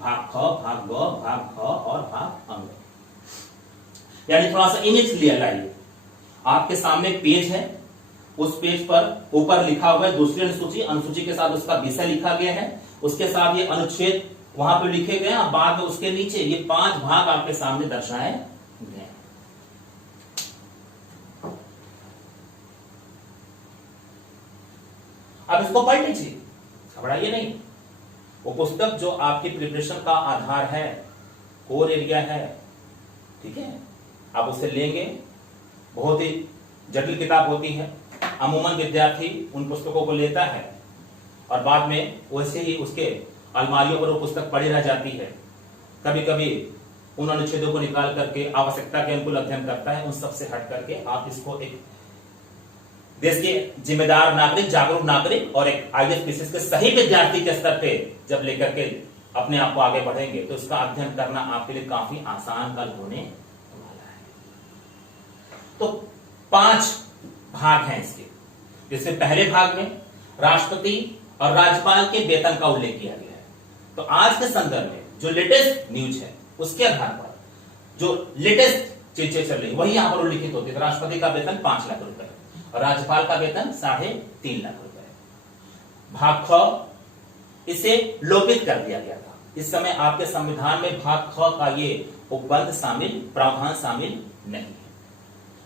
भाग ख, भाग ग, भाग ख और भाग अंग। यानी थोड़ा सा इमेज लिया लाइए। आपके सामने पेज है, उस पेज पर ऊपर लिखा हुआ है दूसरी अनुसूची, अनुसूची के साथ उसका विषय लिखा गया है, उसके साथ ये अनुच्छेद वहां पे लिखे गए हैं, बाद में उसके नीचे ये 5 भाग आपके सामने दर्शाए गए हैं। अब इसको पढ़ लीजिए, घबराइए नहीं। वो पुस्तक जो आपकी प्रिपरेशन का आधार है, कोर एरिया है, ठीक है, आप उसे लेंगे। बहुत ही जटिल किताब होती है, अमूमन विद्यार्थी उन पुस्तकों को लेता है और बाद में वैसे ही उसके अलमारियों पर वो पुस्तक पड़ी रह जाती है। कभी कभी उन अनुच्छेदों को निकाल करके आवश्यकता के अनुकूल अध्ययन करता है। उन सबसे हट करके आप इसको एक देश के जिम्मेदार नागरिक, जागरूक नागरिक और एक आईएएस पीसीएस के सही विद्यार्थी के स्तर पे जब लेकर के अपने आप को आगे बढ़ेंगे तो इसका अध्ययन करना आपके लिए काफी आसान कल होने वाला है। तो 5 भाग हैं इसके, जिसमें पहले भाग में राष्ट्रपति और राज्यपाल के वेतन का उल्लेख किया गया है। तो आज के संदर्भ में जो लेटेस्ट न्यूज है उसके आधार पर जो लेटेस्ट चीजें चल रही वही यहां पर उल्लिखित होती है। राष्ट्रपति का वेतन 5 लाख रुपए और राज्यपाल का वेतन 3.5 लाख रुपए। भाग ख इसे लोपित कर दिया गया था। इस समय आपके संविधान में भाग ख का ये उपबंध शामिल, प्रावधान शामिल नहीं है।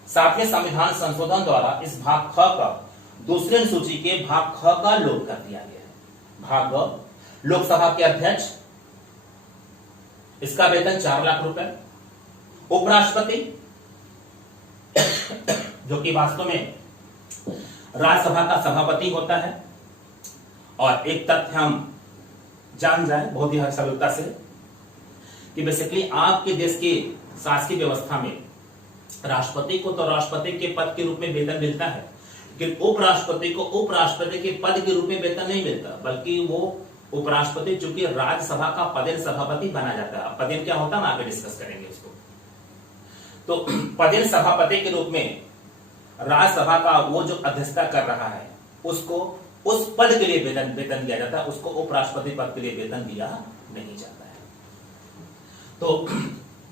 साथ ही संविधान संशोधन द्वारा इस भाग ख का दूसरी अनुसूची के भाग ख का लोप कर दिया गया है। भाग ग लोकसभा के अध्यक्ष, इसका वेतन 4 लाख रुपए। उपराष्ट्रपति जो कि वास्तव में राज्यसभा का सभापति होता है। और एक तथ्य हम जान जाए बहुत ही सरलता से कि बेसिकली आपके देश की शासकीय व्यवस्था में राष्ट्रपति को तो राष्ट्रपति के पद के रूप में वेतन मिलता है, लेकिन उपराष्ट्रपति को उपराष्ट्रपति के पद के रूप में वेतन नहीं मिलता, बल्कि वो उपराष्ट्रपति चूंकि राज्यसभा का पदेन सभापति बना जाता है। पदेन क्या होता है ना, आगे डिस्कस करेंगे उसको। तो पदेन सभापति के रूप में राज्यसभा का वो जो अध्यक्षता कर रहा है उसको उस पद के लिए वेतन दिया जाता है, उसको उपराष्ट्रपति पद के लिए वेतन दिया नहीं जाता है। तो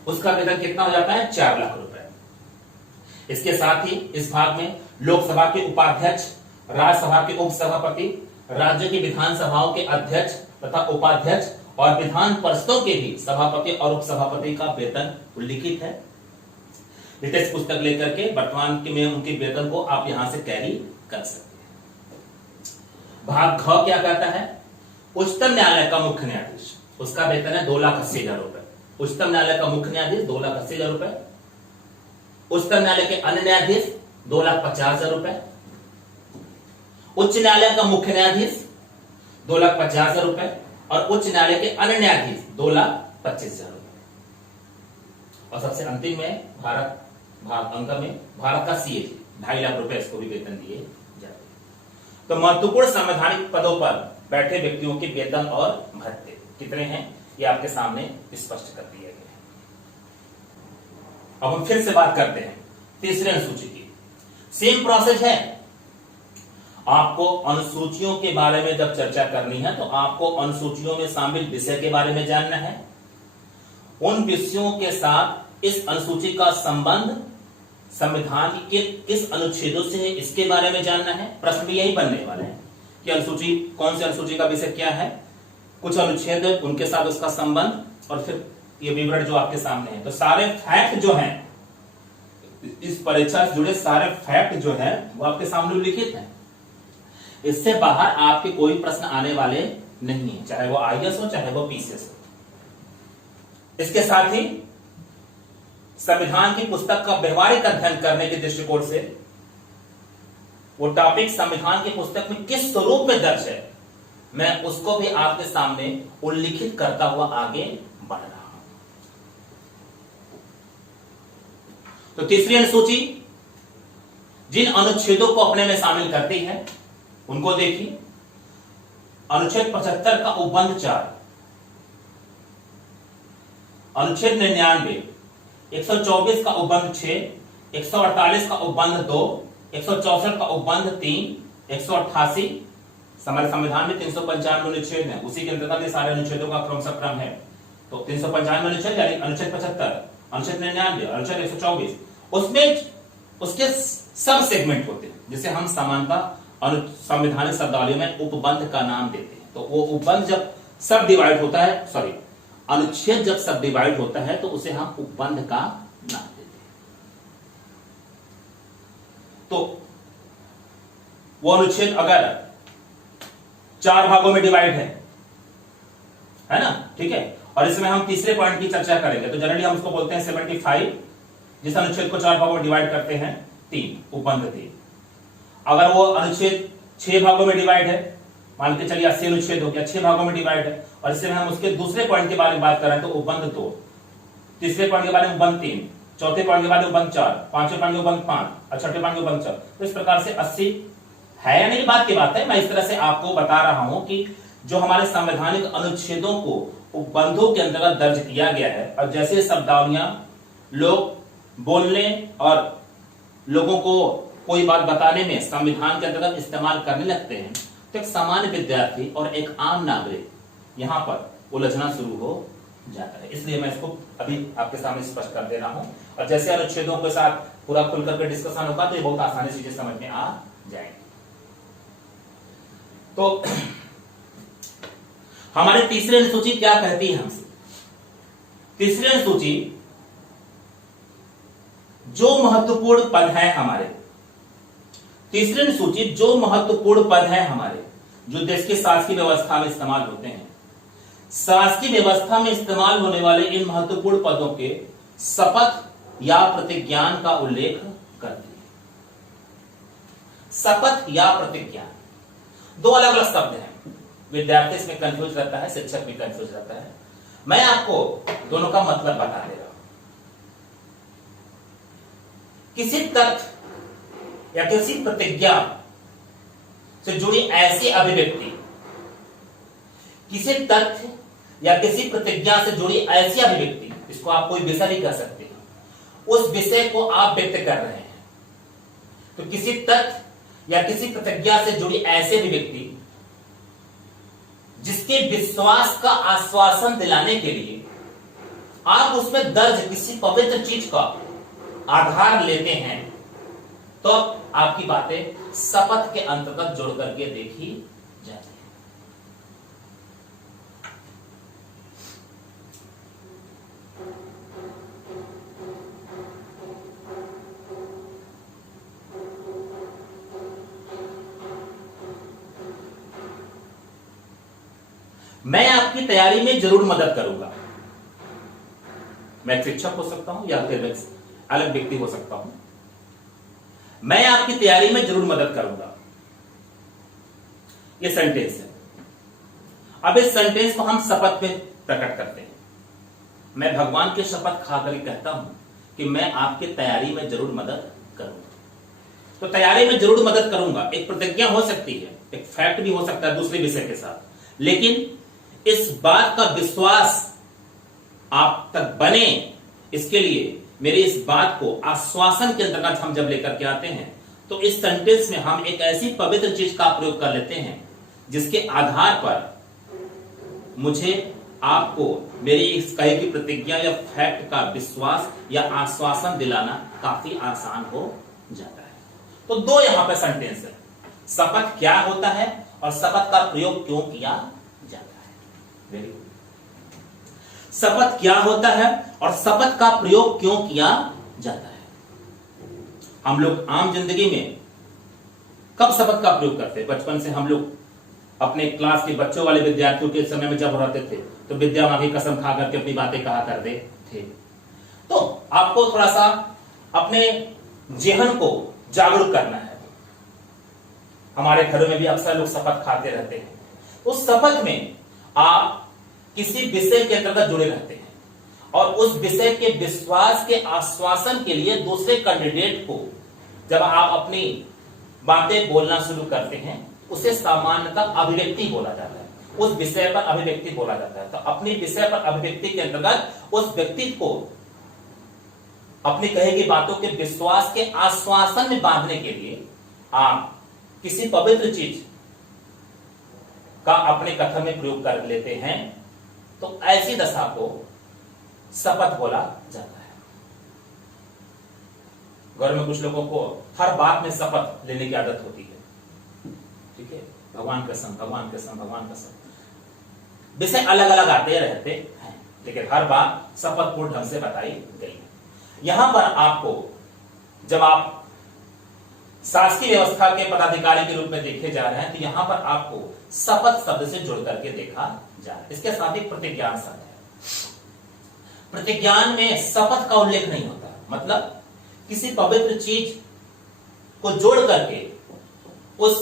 उसका वेतन कितना हो जाता है? 4 लाख रुपए। इसके साथ ही इस भाग में लोकसभा के उपाध्यक्ष, राज्यसभा के उपसभापति, राज्य की विधानसभाओं के अध्यक्ष तथा उपाध्यक्ष और विधान परिषदों के भी सभापति और उपसभापति का वेतन उल्लिखित है। लेटेस्ट पुस्तक लेकर के वर्तमान में उनके वेतन को आप यहां से कैरी कर सकते हैं। भाग घ क्या कहता है? उच्चतम न्यायालय का मुख्य न्यायाधीश, उसका वेतन है 2,80,000 रुपए। उच्चतम न्यायालय का मुख्य न्यायाधीश 2,80,000 रुपए। उच्चतम न्यायालय के अन्य न्यायाधीश 2,50,000 रुपए। उच्च न्यायालय का मुख्य न्यायाधीश 2,50,000 रुपए और उच्च न्यायालय के अन्य न्यायाधीश 2,25,000 रुपए। और सबसे अंतिम में भारत भाग अंक में भारत का सीए 2.5 लाख रुपए इसको भी वेतन दिए जाते हैं। तो महत्वपूर्ण संवैधानिक पदों पर बैठे व्यक्तियों के वेतन और भत्ते कितने हैं ये आपके सामने स्पष्ट कर दिए गए हैं। अब हम फिर से बात करते हैं तीसरे अनुसूची की। सेम प्रोसेस है। आपको अनुसूचियों के बारे में जब चर्चा करनी है तो आपको अनुसूचियों में शामिल विषय के बारे में जानना है, उन विषयों के साथ इस अनुसूची का संबंध संविधान के किस अनुच्छेदों से है इसके बारे में जानना है। प्रश्न भी यही बनने वाले हैं कि अनुसूची, कौन सी अनुसूची का विषय क्या है, कुछ अनुच्छेद उनके साथ उसका संबंध, और फिर ये विवरण जो आपके सामने है। तो सारे फैक्ट जो हैं, इस परीक्षा से जुड़े सारे फैक्ट जो है वो आपके सामने लिखित हैं। इससे बाहर आपके कोई प्रश्न आने वाले नहीं है, चाहे वो आईएएस हो चाहे वो पीसीएस हो। इसके साथ ही संविधान की पुस्तक का व्यवहारिक अध्ययन करने के दृष्टिकोण से वो टॉपिक संविधान की पुस्तक में किस स्वरूप में दर्ज है, मैं उसको भी आपके सामने उल्लिखित करता हुआ आगे बढ़ रहा हूं। तो तीसरी अनुसूची जिन अनुच्छेदों को अपने में शामिल करती है उनको देखिए। अनुच्छेद 75 का उपबंध 4, अनुच्छेद 99, 124 का उपबंध 6, 148 का उपबंध 2, 164 का उपबंध 3, 188, हमारे संविधान में 395 अनुच्छेद है, उसी के अंतर्गत ये सारे अनुच्छेदों का क्रमशः क्रम है। तो 395 अनुच्छेद यानी अनुच्छेद 75, अनुच्छेद 99, अनुच्छेद 124, उसमें उसके सब सेगमेंट होते हैं जिसे हम समानता संवैधानिक शब्दावली में उपबंध का नाम देते हैं। तो वो उपबंध जब सब डिवाइड होता है, सॉरी, अनुच्छेद जब सब डिवाइड होता है तो उसे हम उपबंध का नाम देते हैं। तो वो अनुच्छेद अगर 4 भागों में डिवाइड है ना, ठीक है, और इसमें हम तीसरे पॉइंट की चर्चा करेंगे। तो जनरली हम उसको बोलते हैं 75, जिस अनुच्छेद को 4 भागों में डिवाइड करते हैं 3, उपबंध 3। अगर वो अनुच्छेद 6 भागों में डिवाइड है, मान के चलिए 80 अनुच्छेद हो गया, 6 भागों में डिवाइड है, और इससे हम उसके दूसरे पॉइंट के बारे में बात कर रहे हैं तो उपबंध 2, तीसरे पॉइंट के बारे में उपबंध 3, चौथे पॉइंट के बारे में उपबंध 4, पांचवें पॉइंट के उपबंध 5, और छठे पॉइंट के उपबंध 4। तो इस प्रकार से 80 है या नहीं बात की बात है। मैं इस तरह से आपको बता रहा हूं कि जो हमारे संवैधानिक अनुच्छेदों को उपबंधों के अंतर्गत दर्ज किया गया है, और जैसे शब्दावलियां लोग बोलने और लोगों को कोई बात बताने में संविधान के अंतर्गत इस्तेमाल करने लगते हैं, तो एक सामान्य विद्यार्थी और एक आम नागरिक यहां पर उलझना शुरू हो जाता है। इसलिए मैं इसको अभी आपके सामने स्पष्ट कर दे रहा हूं, और जैसे अनुच्छेदों के साथ पूरा खुलकर के डिस्कशन होगा तो ये बहुत आसानी से चीजें समझ में आ जाएंगी। तो हमारी तीसरी अनुसूची क्या कहती है हमसे? तीसरी अनुसूची जो महत्वपूर्ण पद है हमारे, तीसरी अनुसूची जो महत्वपूर्ण पद है हमारे, जो देश की शासकीय व्यवस्था में इस्तेमाल होते हैं, शासकीय व्यवस्था में इस्तेमाल होने वाले इन महत्वपूर्ण पदों के शपथ या प्रतिज्ञान का उल्लेख करती है। शपथ या प्रतिज्ञान दो अलग अलग शब्द हैं। विद्यार्थी इसमें कंफ्यूज रहता है, शिक्षक भी कंफ्यूज रहता है। मैं आपको दोनों का मतलब बता दे रहा हूं। किसी तथ्य या किसी प्रतिज्ञा से जुड़ी ऐसी अभिव्यक्ति, किसी तथ्य या किसी प्रतिज्ञा से जुड़ी ऐसी अभिव्यक्ति, इसको आप कोई विषय भी कह सकते हैं, उस विषय को आप व्यक्त कर रहे हैं। तो किसी तथ्य या किसी प्रतिज्ञा से जुड़ी ऐसी अभिव्यक्ति जिसके विश्वास का आश्वासन दिलाने के लिए आप उसमें दर्ज किसी पवित्र चीज का आधार लेते हैं, तो आपकी बातें शपथ के अंतर्गत जोड़ करके देखी जाती है। मैं आपकी तैयारी में जरूर मदद करूंगा। मैं एक शिक्षक हो सकता हूं या फिर अलग व्यक्ति हो सकता हूं। मैं आपकी तैयारी में जरूर मदद करूंगा, ये सेंटेंस है। अब इस सेंटेंस को हम शपथ पे प्रकट करते हैं। मैं भगवान की शपथ खाकर कहता हूं कि मैं आपकी तैयारी में जरूर मदद करूंगा। तो तैयारी में जरूर मदद करूंगा एक प्रतिज्ञा हो सकती है, एक फैक्ट भी हो सकता है दूसरे विषय के साथ, लेकिन इस बात का विश्वास आप तक बने, इसके लिए मेरी इस बात को आश्वासन के अंतर्गत हम जब लेकर के आते हैं तो इस सेंटेंस में हम एक ऐसी पवित्र चीज का प्रयोग कर लेते हैं जिसके आधार पर मुझे आपको मेरी इस कहे की प्रतिज्ञा या फैक्ट का विश्वास या आश्वासन दिलाना काफी आसान हो जाता है। तो दो यहां पर सेंटेंस है, शपथ क्या होता है और शपथ का प्रयोग क्यों किया जाता है। Very good. शपथ क्या होता है और शपथ का प्रयोग क्यों किया जाता है। हम लोग आम जिंदगी में कब शपथ का प्रयोग करते हैं? बचपन से हम लोग अपने क्लास के बच्चों वाले विद्यार्थियों के समय में जब रहते थे तो विद्या मां की कसम खा करके अपनी बातें कहा करते थे। तो आपको थोड़ा सा अपने जेहन को जागरूक करना है। हमारे घरों में भी अक्सर लोग शपथ खाते रहते हैं। उस शपथ में आप किसी विषय के अंतर्गत जुड़े रहते हैं और उस विषय के विश्वास के आश्वासन के लिए दूसरे कैंडिडेट को जब आप अपनी बातें बोलना शुरू करते हैं उसे सामान्यतः अभिव्यक्ति बोला जाता है। उस विषय पर अभिव्यक्ति बोला जाता है। तो अपनी विषय पर अभिव्यक्ति के अंतर्गत उस व्यक्ति को अपनी कही गई बातों के विश्वास के आश्वासन में बांधने के लिए आप किसी पवित्र चीज का अपने कथन में प्रयोग कर लेते हैं। तो ऐसी दशा को शपथ बोला जाता है। घर में कुछ लोगों को हर बात में शपथ लेने की आदत होती है। ठीक है, भगवान कसम, भगवान कसम, भगवान कसम। विषय अलग अलग आते रहते हैं लेकिन हर बात शपथपूर्ण ढंग से बताई गई है। यहां पर आपको जब आप शासकीय व्यवस्था के पदाधिकारी के रूप में देखे जा रहे हैं तो यहां पर आपको शपथ शब्द से जुड़ करके देखा जा रहा है। इसके साथ ही प्रतिज्ञान शब्द है। प्रतिज्ञान में शपथ का उल्लेख नहीं होता, मतलब किसी पवित्र चीज को जोड़ करके उस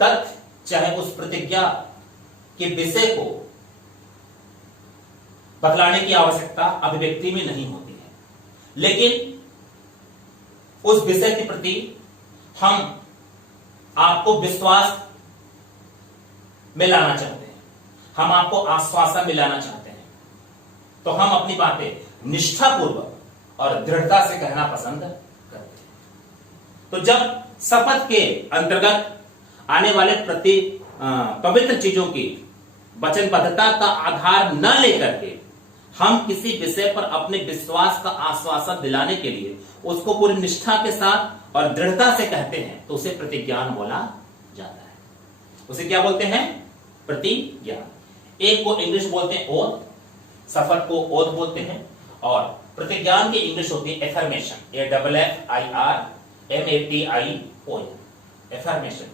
तथ्य चाहे उस प्रतिज्ञा के विषय को बतलाने की आवश्यकता अभिव्यक्ति में नहीं होती है, लेकिन उस विषय के प्रति हम आपको विश्वास में लाना चाहते हैं, हम आपको आश्वासन में लाना चाहते हैं, तो हम अपनी बातें निष्ठापूर्वक और दृढ़ता से कहना पसंद करते हैं। तो जब शपथ के अंतर्गत आने वाले पवित्र चीजों की वचनबद्धता का आधार न लेकर के हम किसी विषय पर अपने विश्वास का आश्वासन दिलाने के लिए उसको पूरी निष्ठा के साथ और दृढ़ता से कहते हैं तो उसे प्रतिज्ञान बोला जाता है। उसे क्या बोलते हैं? प्रतिज्ञा। एक को इंग्लिश बोलते हैं ओथ, शपथ को ओथ बोलते हैं, और प्रतिज्ञान की इंग्लिश होती है affirmation, AFFIRMATION, affirmation,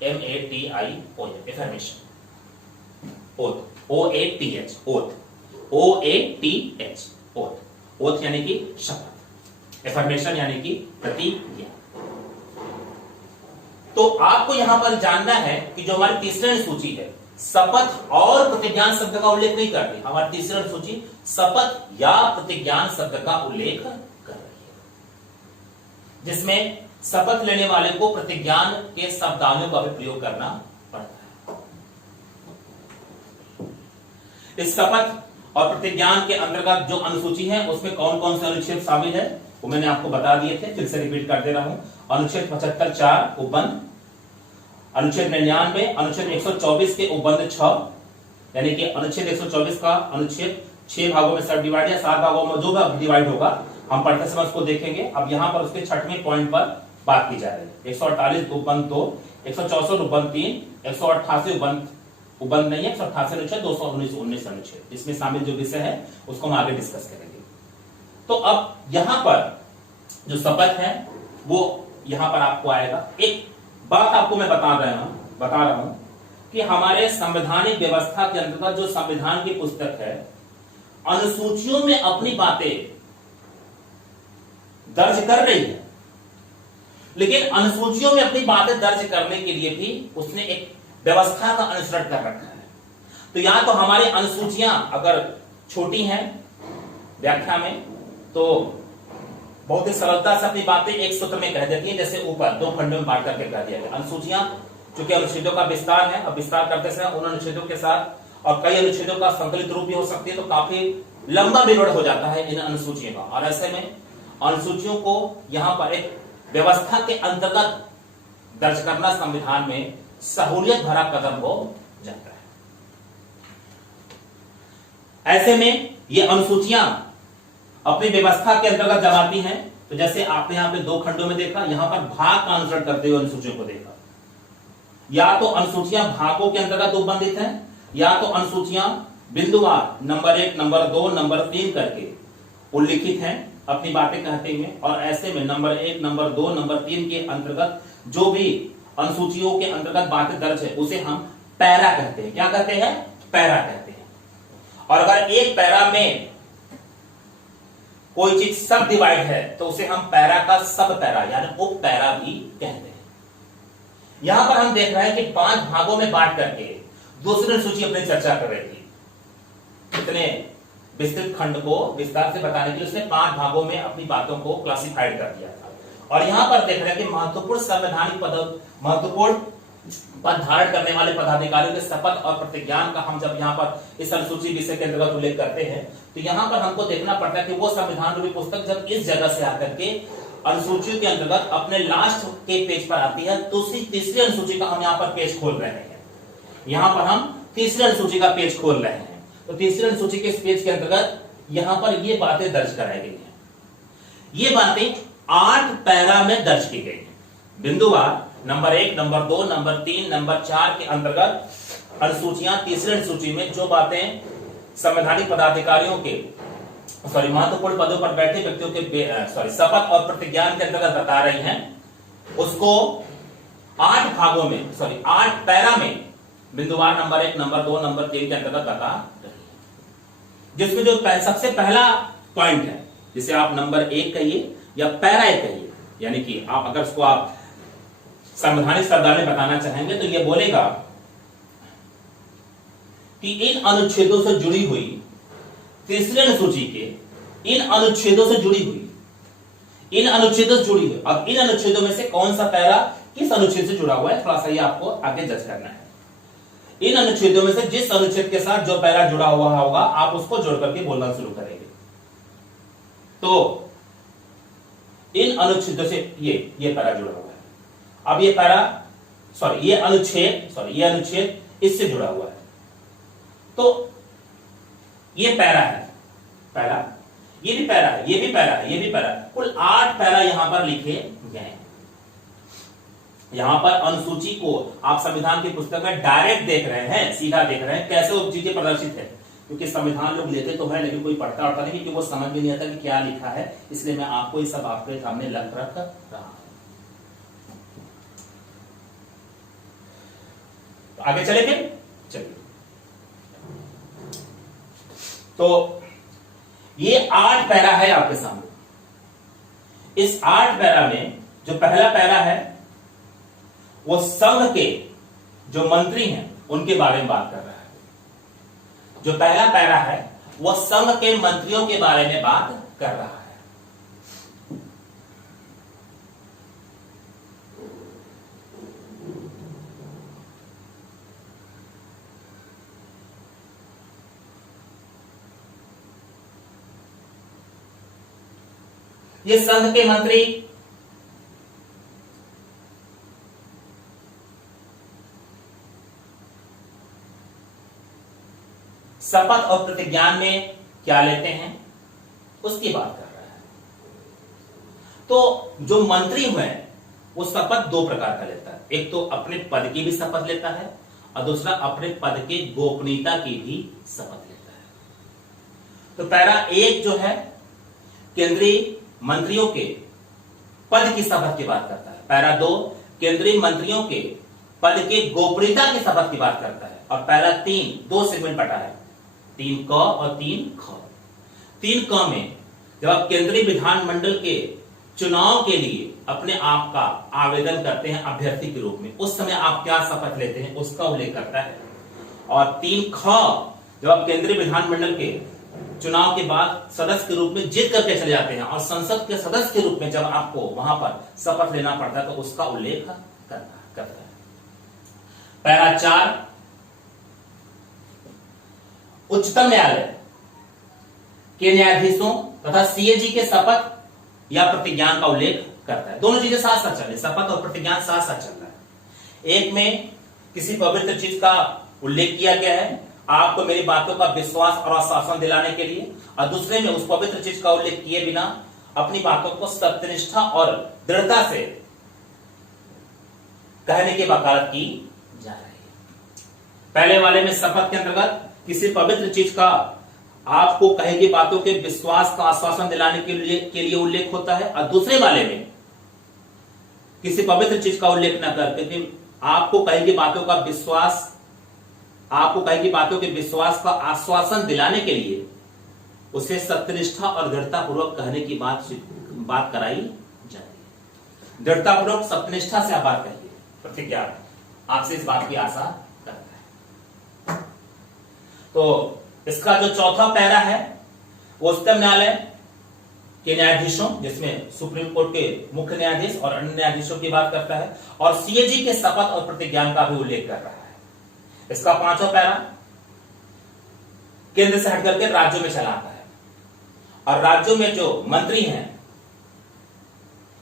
AFFIRMATION, affirmation. Oath, OATH, oath, OATH, oath, oath यानी कि शपथ, एफर्मेशन यानी कि प्रतिज्ञा। तो आपको यहां पर जानना है कि जो हमारी तीसरी सूची है शपथ और प्रतिज्ञान शब्द का उल्लेख नहीं करती, हमारी तीसरी सूची शपथ या प्रतिज्ञान शब्द का उल्लेख कर रही है, जिसमें शपथ लेने वाले को प्रतिज्ञान के शब्दावलियों का भी प्रयोग करना पड़ता है। इस शपथ और प्रतिज्ञान के अंतर्गत जो अनुसूची है उसमें कौन कौन से अनुच्छेद शामिल है वो मैंने आपको बता दिए थे, फिर से रिपीट कर दे रहा हूं। अनुच्छेद 75(4) उपबंध, अनुच्छेद 99, अनुच्छेद 124 के उपबंध 6, यानी कि अनुच्छेद 124 का अनुच्छेद 6 भागों में सब डिवाइड या 7 भागों में जो भी डिवाइड होगा हम पढ़ते समय उसको देखेंगे। अब यहां पर उसके 6वें पॉइंट पर बात की जा रही है। 148 उपबंध 2, 164 उपबंध 3, 188 उपबंध नहीं है, 188 अनुच्छेद, 219 अनुच्छेद, इसमें शामिल जो विषय है उसको हम आगे डिस्कस करेंगे। तो अब यहां पर जो शपथ है वो यहां पर आपको आएगा। एक बात आपको मैं बता रहा हूं कि हमारे संवैधानिक व्यवस्था के अंतर्गत जो संविधान की पुस्तक है अनुसूचियों में अपनी बातें दर्ज कर रही है, लेकिन अनुसूचियों में अपनी बातें दर्ज करने के लिए भी उसने एक व्यवस्था का अनुसरण कर रखा है। तो या तो हमारी अनुसूचियां अगर छोटी हैं व्याख्या में तो बहुत ही सरलता से अपनी बातें एक सूत्र में कह देती है, जैसे ऊपर 2 खंडों में बांट करके कह दिया गया। अनुसूचियां चूंकि अनुच्छेदों का विस्तार है, अब विस्तार करते समय उन अनुच्छेदों के साथ और कई अनुच्छेदों का संकलित रूप भी हो सकती है, तो काफी लंबा विवरण हो जाता है इन अनुसूचियों का, और ऐसे में अनुसूचियों को यहां पर एक व्यवस्था के अंतर्गत दर्ज करना संविधान में सहूलियत भरा कदम हो जाता है। ऐसे में ये अनुसूचियां अपनी व्यवस्था के अंतर्गत जब आती हैं, तो जैसे आपने यहां पे 2 खंडों में देखा, यहां पर भाग का अनुसरण करते हुए अनुसूचियों को देखा। या तो अनुसूचियां भागों के अंतर्गत उपबंधित हैं, या तो अनुसूचियां बिंदुवार नंबर 1, नंबर 2, नंबर 3 करके उल्लिखित हैं अपनी बातें कहते हुए। और ऐसे में नंबर 1, नंबर 2, नंबर 3 के अंतर्गत जो भी अनुसूचियों के अंतर्गत बातें दर्ज है उसे हम पैरा कहते हैं। क्या कहते हैं? पैरा कहते हैं। और अगर एक पैरा में कोई चीज सब डिवाइड है तो उसे हम पैरा का सब पैरा यानी उप पैरा भी कहते हैं। यहां पर हम देख रहे हैं कि 5 भागों में बांट करके दूसरी अनुसूची अपनी चर्चा कर रही थी। इतने विस्तृत खंड को विस्तार से बताने के लिए उसने 5 भागों में अपनी बातों को क्लासिफाइड कर दिया था। और यहां पर देख रहे हैं कि महत्वपूर्ण संवैधानिक महत्वपूर्ण पद धारण करने वाले पदाधिकारियों के शपथ और प्रतिज्ञान का हम जब यहां पर इस अनुसूची विषय के अंतर्गत उल्लेख करते हैं, तो यहां पर हमको देखना पड़ता है कि वो संविधान रूपी पुस्तक जब इस जगह से आकर के अनुसूचियों के अंतर्गत अपने लास्ट के पेज पर आती है, तो तीसरी अनुसूची का हम यहां पर पेज खोल रहे हैं। यहां पर हम तीसरी अनुसूची का पेज खोल रहे हैं। तो तीसरी अनुसूची के इस पेज के अंतर्गत यहां पर ये बातें दर्ज कराई गई हैं। ये बातें 8 पैरा में दर्ज की गई हैं। बिंदुवार नंबर 1, नंबर 2, नंबर 3, नंबर 4 के अंतर्गत अनुसूचियां तीसरी अनुसूची में जो बातें संवैधानिक पदाधिकारियों के महत्वपूर्ण पदों पर बैठे व्यक्तियों के शपथ और प्रतिज्ञान के अंतर्गत बता रही हैं, उसको 8 भागों में 8 पैरा में बिंदुवार नंबर 1, नंबर 2, नंबर 3 के अंतर्गत बता रही है। जिसमें जो सबसे पहला पॉइंट है, जिसे आप नंबर 1 कहिए या पैरा 1 कहिए, यानी कि आप अगर उसको आप संवैधानिक शब्दावली में बताना चाहेंगे तो यह बोलेगा कि इन अनुच्छेदों से जुड़ी हुई तीसरी अनुसूची के इन अनुच्छेदों से जुड़ी हुई अब इन अनुच्छेदों में से कौन सा पैरा किस अनुच्छेद से जुड़ा हुआ है, थोड़ा सा ये आपको आगे जज करना है। इन अनुच्छेदों में से जिस अनुच्छेद के साथ जो पैरा जुड़ा हुआ होगा आप उसको जोड़ करके बोलना शुरू करेंगे। तो इन अनुच्छेदों से ये पैरा जुड़ा हुआ है। अब ये पैरा ये अनुच्छेद इससे जुड़ा हुआ है, तो ये पैरा है, ये भी पैरा है, ये भी पैरा है, ये भी पैरा है। कुल 8 पैरा यहां पर लिखे गए हैं। यहां पर अनुसूची को आप संविधान की पुस्तक में डायरेक्ट देख रहे हैं, सीधा देख रहे हैं कैसे वो चीजें प्रदर्शित है। क्योंकि संविधान लोग लेते तो है लेकिन कोई पढ़ता नहीं, क्योंकि वो समझ में नहीं आता कि क्या लिखा है, इसलिए मैं आपको ये सब आपके सामने रख रहा हूं। आगे चले फिर चलिए। तो ये 8 पैरा है आपके सामने। इस 8 पैरा में जो पहला पैरा है वो संघ के जो मंत्री हैं उनके बारे में बात कर रहा है। जो पहला पैरा है वो संघ के मंत्रियों के बारे में बात कर रहा है। ये संघ के मंत्री शपथ और प्रतिज्ञान में क्या लेते हैं उसकी बात कर रहा है। तो जो मंत्री हुए वो शपथ 2 प्रकार का लेता है। एक तो अपने पद की भी शपथ लेता है और दूसरा अपने पद के गोपनीयता की भी शपथ लेता है। तो पैरा 1 जो है केंद्रीय मंत्रियों के पद की शपथ की बात करता है। पैरा 2 केंद्रीय मंत्रियों के पद के गोपनीयता की शपथ की बात करता है। और पैरा 3 2 सेगमेंट बटा है, 3 क और 3 ख। 3 क में जब आप केंद्रीय विधानमंडल के चुनाव के लिए अपने आप का आवेदन करते हैं अभ्यर्थी के रूप में, उस समय आप क्या शपथ लेते हैं उसका उल्लेख करता है। और 3 ख जब आप केंद्रीय विधानमंडल के चुनाव के बाद सदस्य के रूप में जीत करके चले जाते हैं और संसद के सदस्य के रूप में जब आपको वहां पर शपथ लेना पड़ता है तो उसका उल्लेख करता है। पैरा 4 उच्चतम न्यायालय के न्यायाधीशों तथा सीएजी के शपथ या प्रतिज्ञान का उल्लेख करता है। दोनों चीजें साथ साथ चल रही, शपथ और प्रतिज्ञान साथ साथ चल रहा है। एक में किसी पवित्र चीज का उल्लेख किया गया है आपको मेरी बातों का विश्वास और आश्वासन दिलाने के लिए, और दूसरे में उस पवित्र चीज का उल्लेख किए बिना अपनी बातों को सत्यनिष्ठा और दृढ़ता से कहने की वकालत की जा रही है। पहले वाले में शपथ के अंतर्गत किसी पवित्र चीज का आपको कहे गई बातों के विश्वास का आश्वासन दिलाने के लिए उल्लेख होता है, और दूसरे वाले में किसी पवित्र चीज का उल्लेख न करके आपको कहे गई बातों का विश्वास, आपको कहे गई बातों के विश्वास का आश्वासन दिलाने के लिए उसे सत्यनिष्ठा और दृढ़ता पूर्वक कहने की बात कराई जाती है। दृढ़ता पूर्वक सत्यनिष्ठा से आप बात कहिए, प्रतिज्ञा आपसे इस बात की आशा करता है। तो इसका जो चौथा पैरा है वो उच्चतम न्यायालय के न्यायाधीशों, जिसमें सुप्रीम कोर्ट के मुख्य न्यायाधीश और अन्य न्यायाधीशों की बात करता है, और सीएजी के शपथ और प्रतिज्ञान का भी उल्लेख कर रहा है। इसका पांचवा पैरा केंद्र से हट करके राज्यों में चला आता है, और राज्यों में जो मंत्री हैं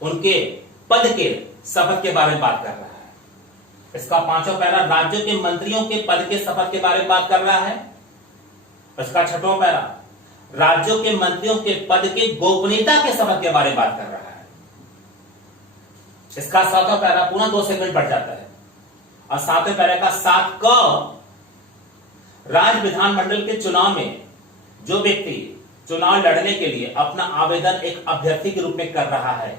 उनके पद के शपथ के बारे में बात कर रहा है। इसका पांचवा पैरा राज्यों के मंत्रियों के पद के शपथ के बारे में बात कर रहा है। इसका छठवां पैरा राज्यों के मंत्रियों के पद के गोपनीयता के शपथ के बारे में बात कर रहा है। इसका सातवां पैरा पूरा 2 सेगमेंट बढ़ जाता है, और सातवें पैरा का 7 क राज्य विधानमंडल के चुनाव में जो व्यक्ति चुनाव लड़ने के लिए अपना आवेदन एक अभ्यर्थी के रूप में कर रहा है,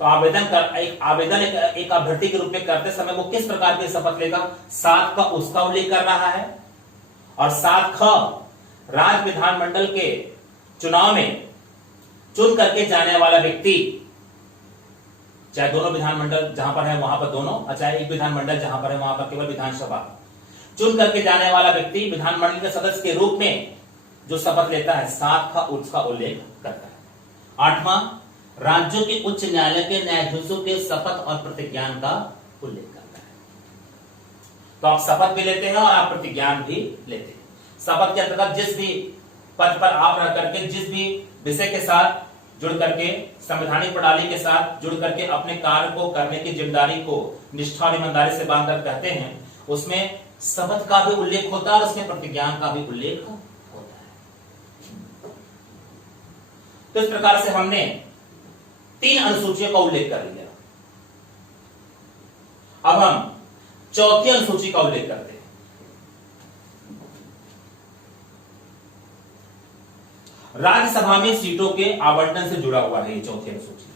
तो एक अभ्यर्थी के रूप में करते समय वो किस प्रकार की शपथ लेगा, 7 का उसका उल्लेख कर रहा है। और 7 ख राज्य विधानमंडल के चुनाव में चुन करके जाने वाला व्यक्ति, चाहे दोनों विधानमंडल जहां पर है वहां पर दोनों, और चाहे एक विधानमंडल जहां पर है वहां पर केवल विधानसभा, चुन करके जाने वाला व्यक्ति विधानमंडल के सदस्य के रूप में जो शपथ लेता है, 7 का उसका उल्लेख करता है। 8वां राज्यों के उच्च न्यायालय के न्यायाधीशों के शपथ और प्रतिज्ञान का उल्लेख करता है। तो आप शपथ भी लेते हैं और आप प्रतिज्ञान भी लेते हैं। शपथ के अंतर्गत जिस भी पद पर आप रह करके, जिस भी विषय के साथ जुड़ करके, संवैधानिक प्रणाली के साथ जुड़ करके अपने कार्य को करने की जिम्मेदारी को निष्ठा और ईमानदारी से बांधकर कहते हैं, उसमें शपथ का भी उल्लेख होता है और उसमें प्रतिज्ञान का भी उल्लेख होता है। तो इस प्रकार से हमने 3 अनुसूचियों का उल्लेख कर लिया। अब हम चौथी अनुसूची का उल्लेख करते हैं। राज्यसभा में सीटों के आवंटन से जुड़ा हुआ है ये चौथी अनुसूची।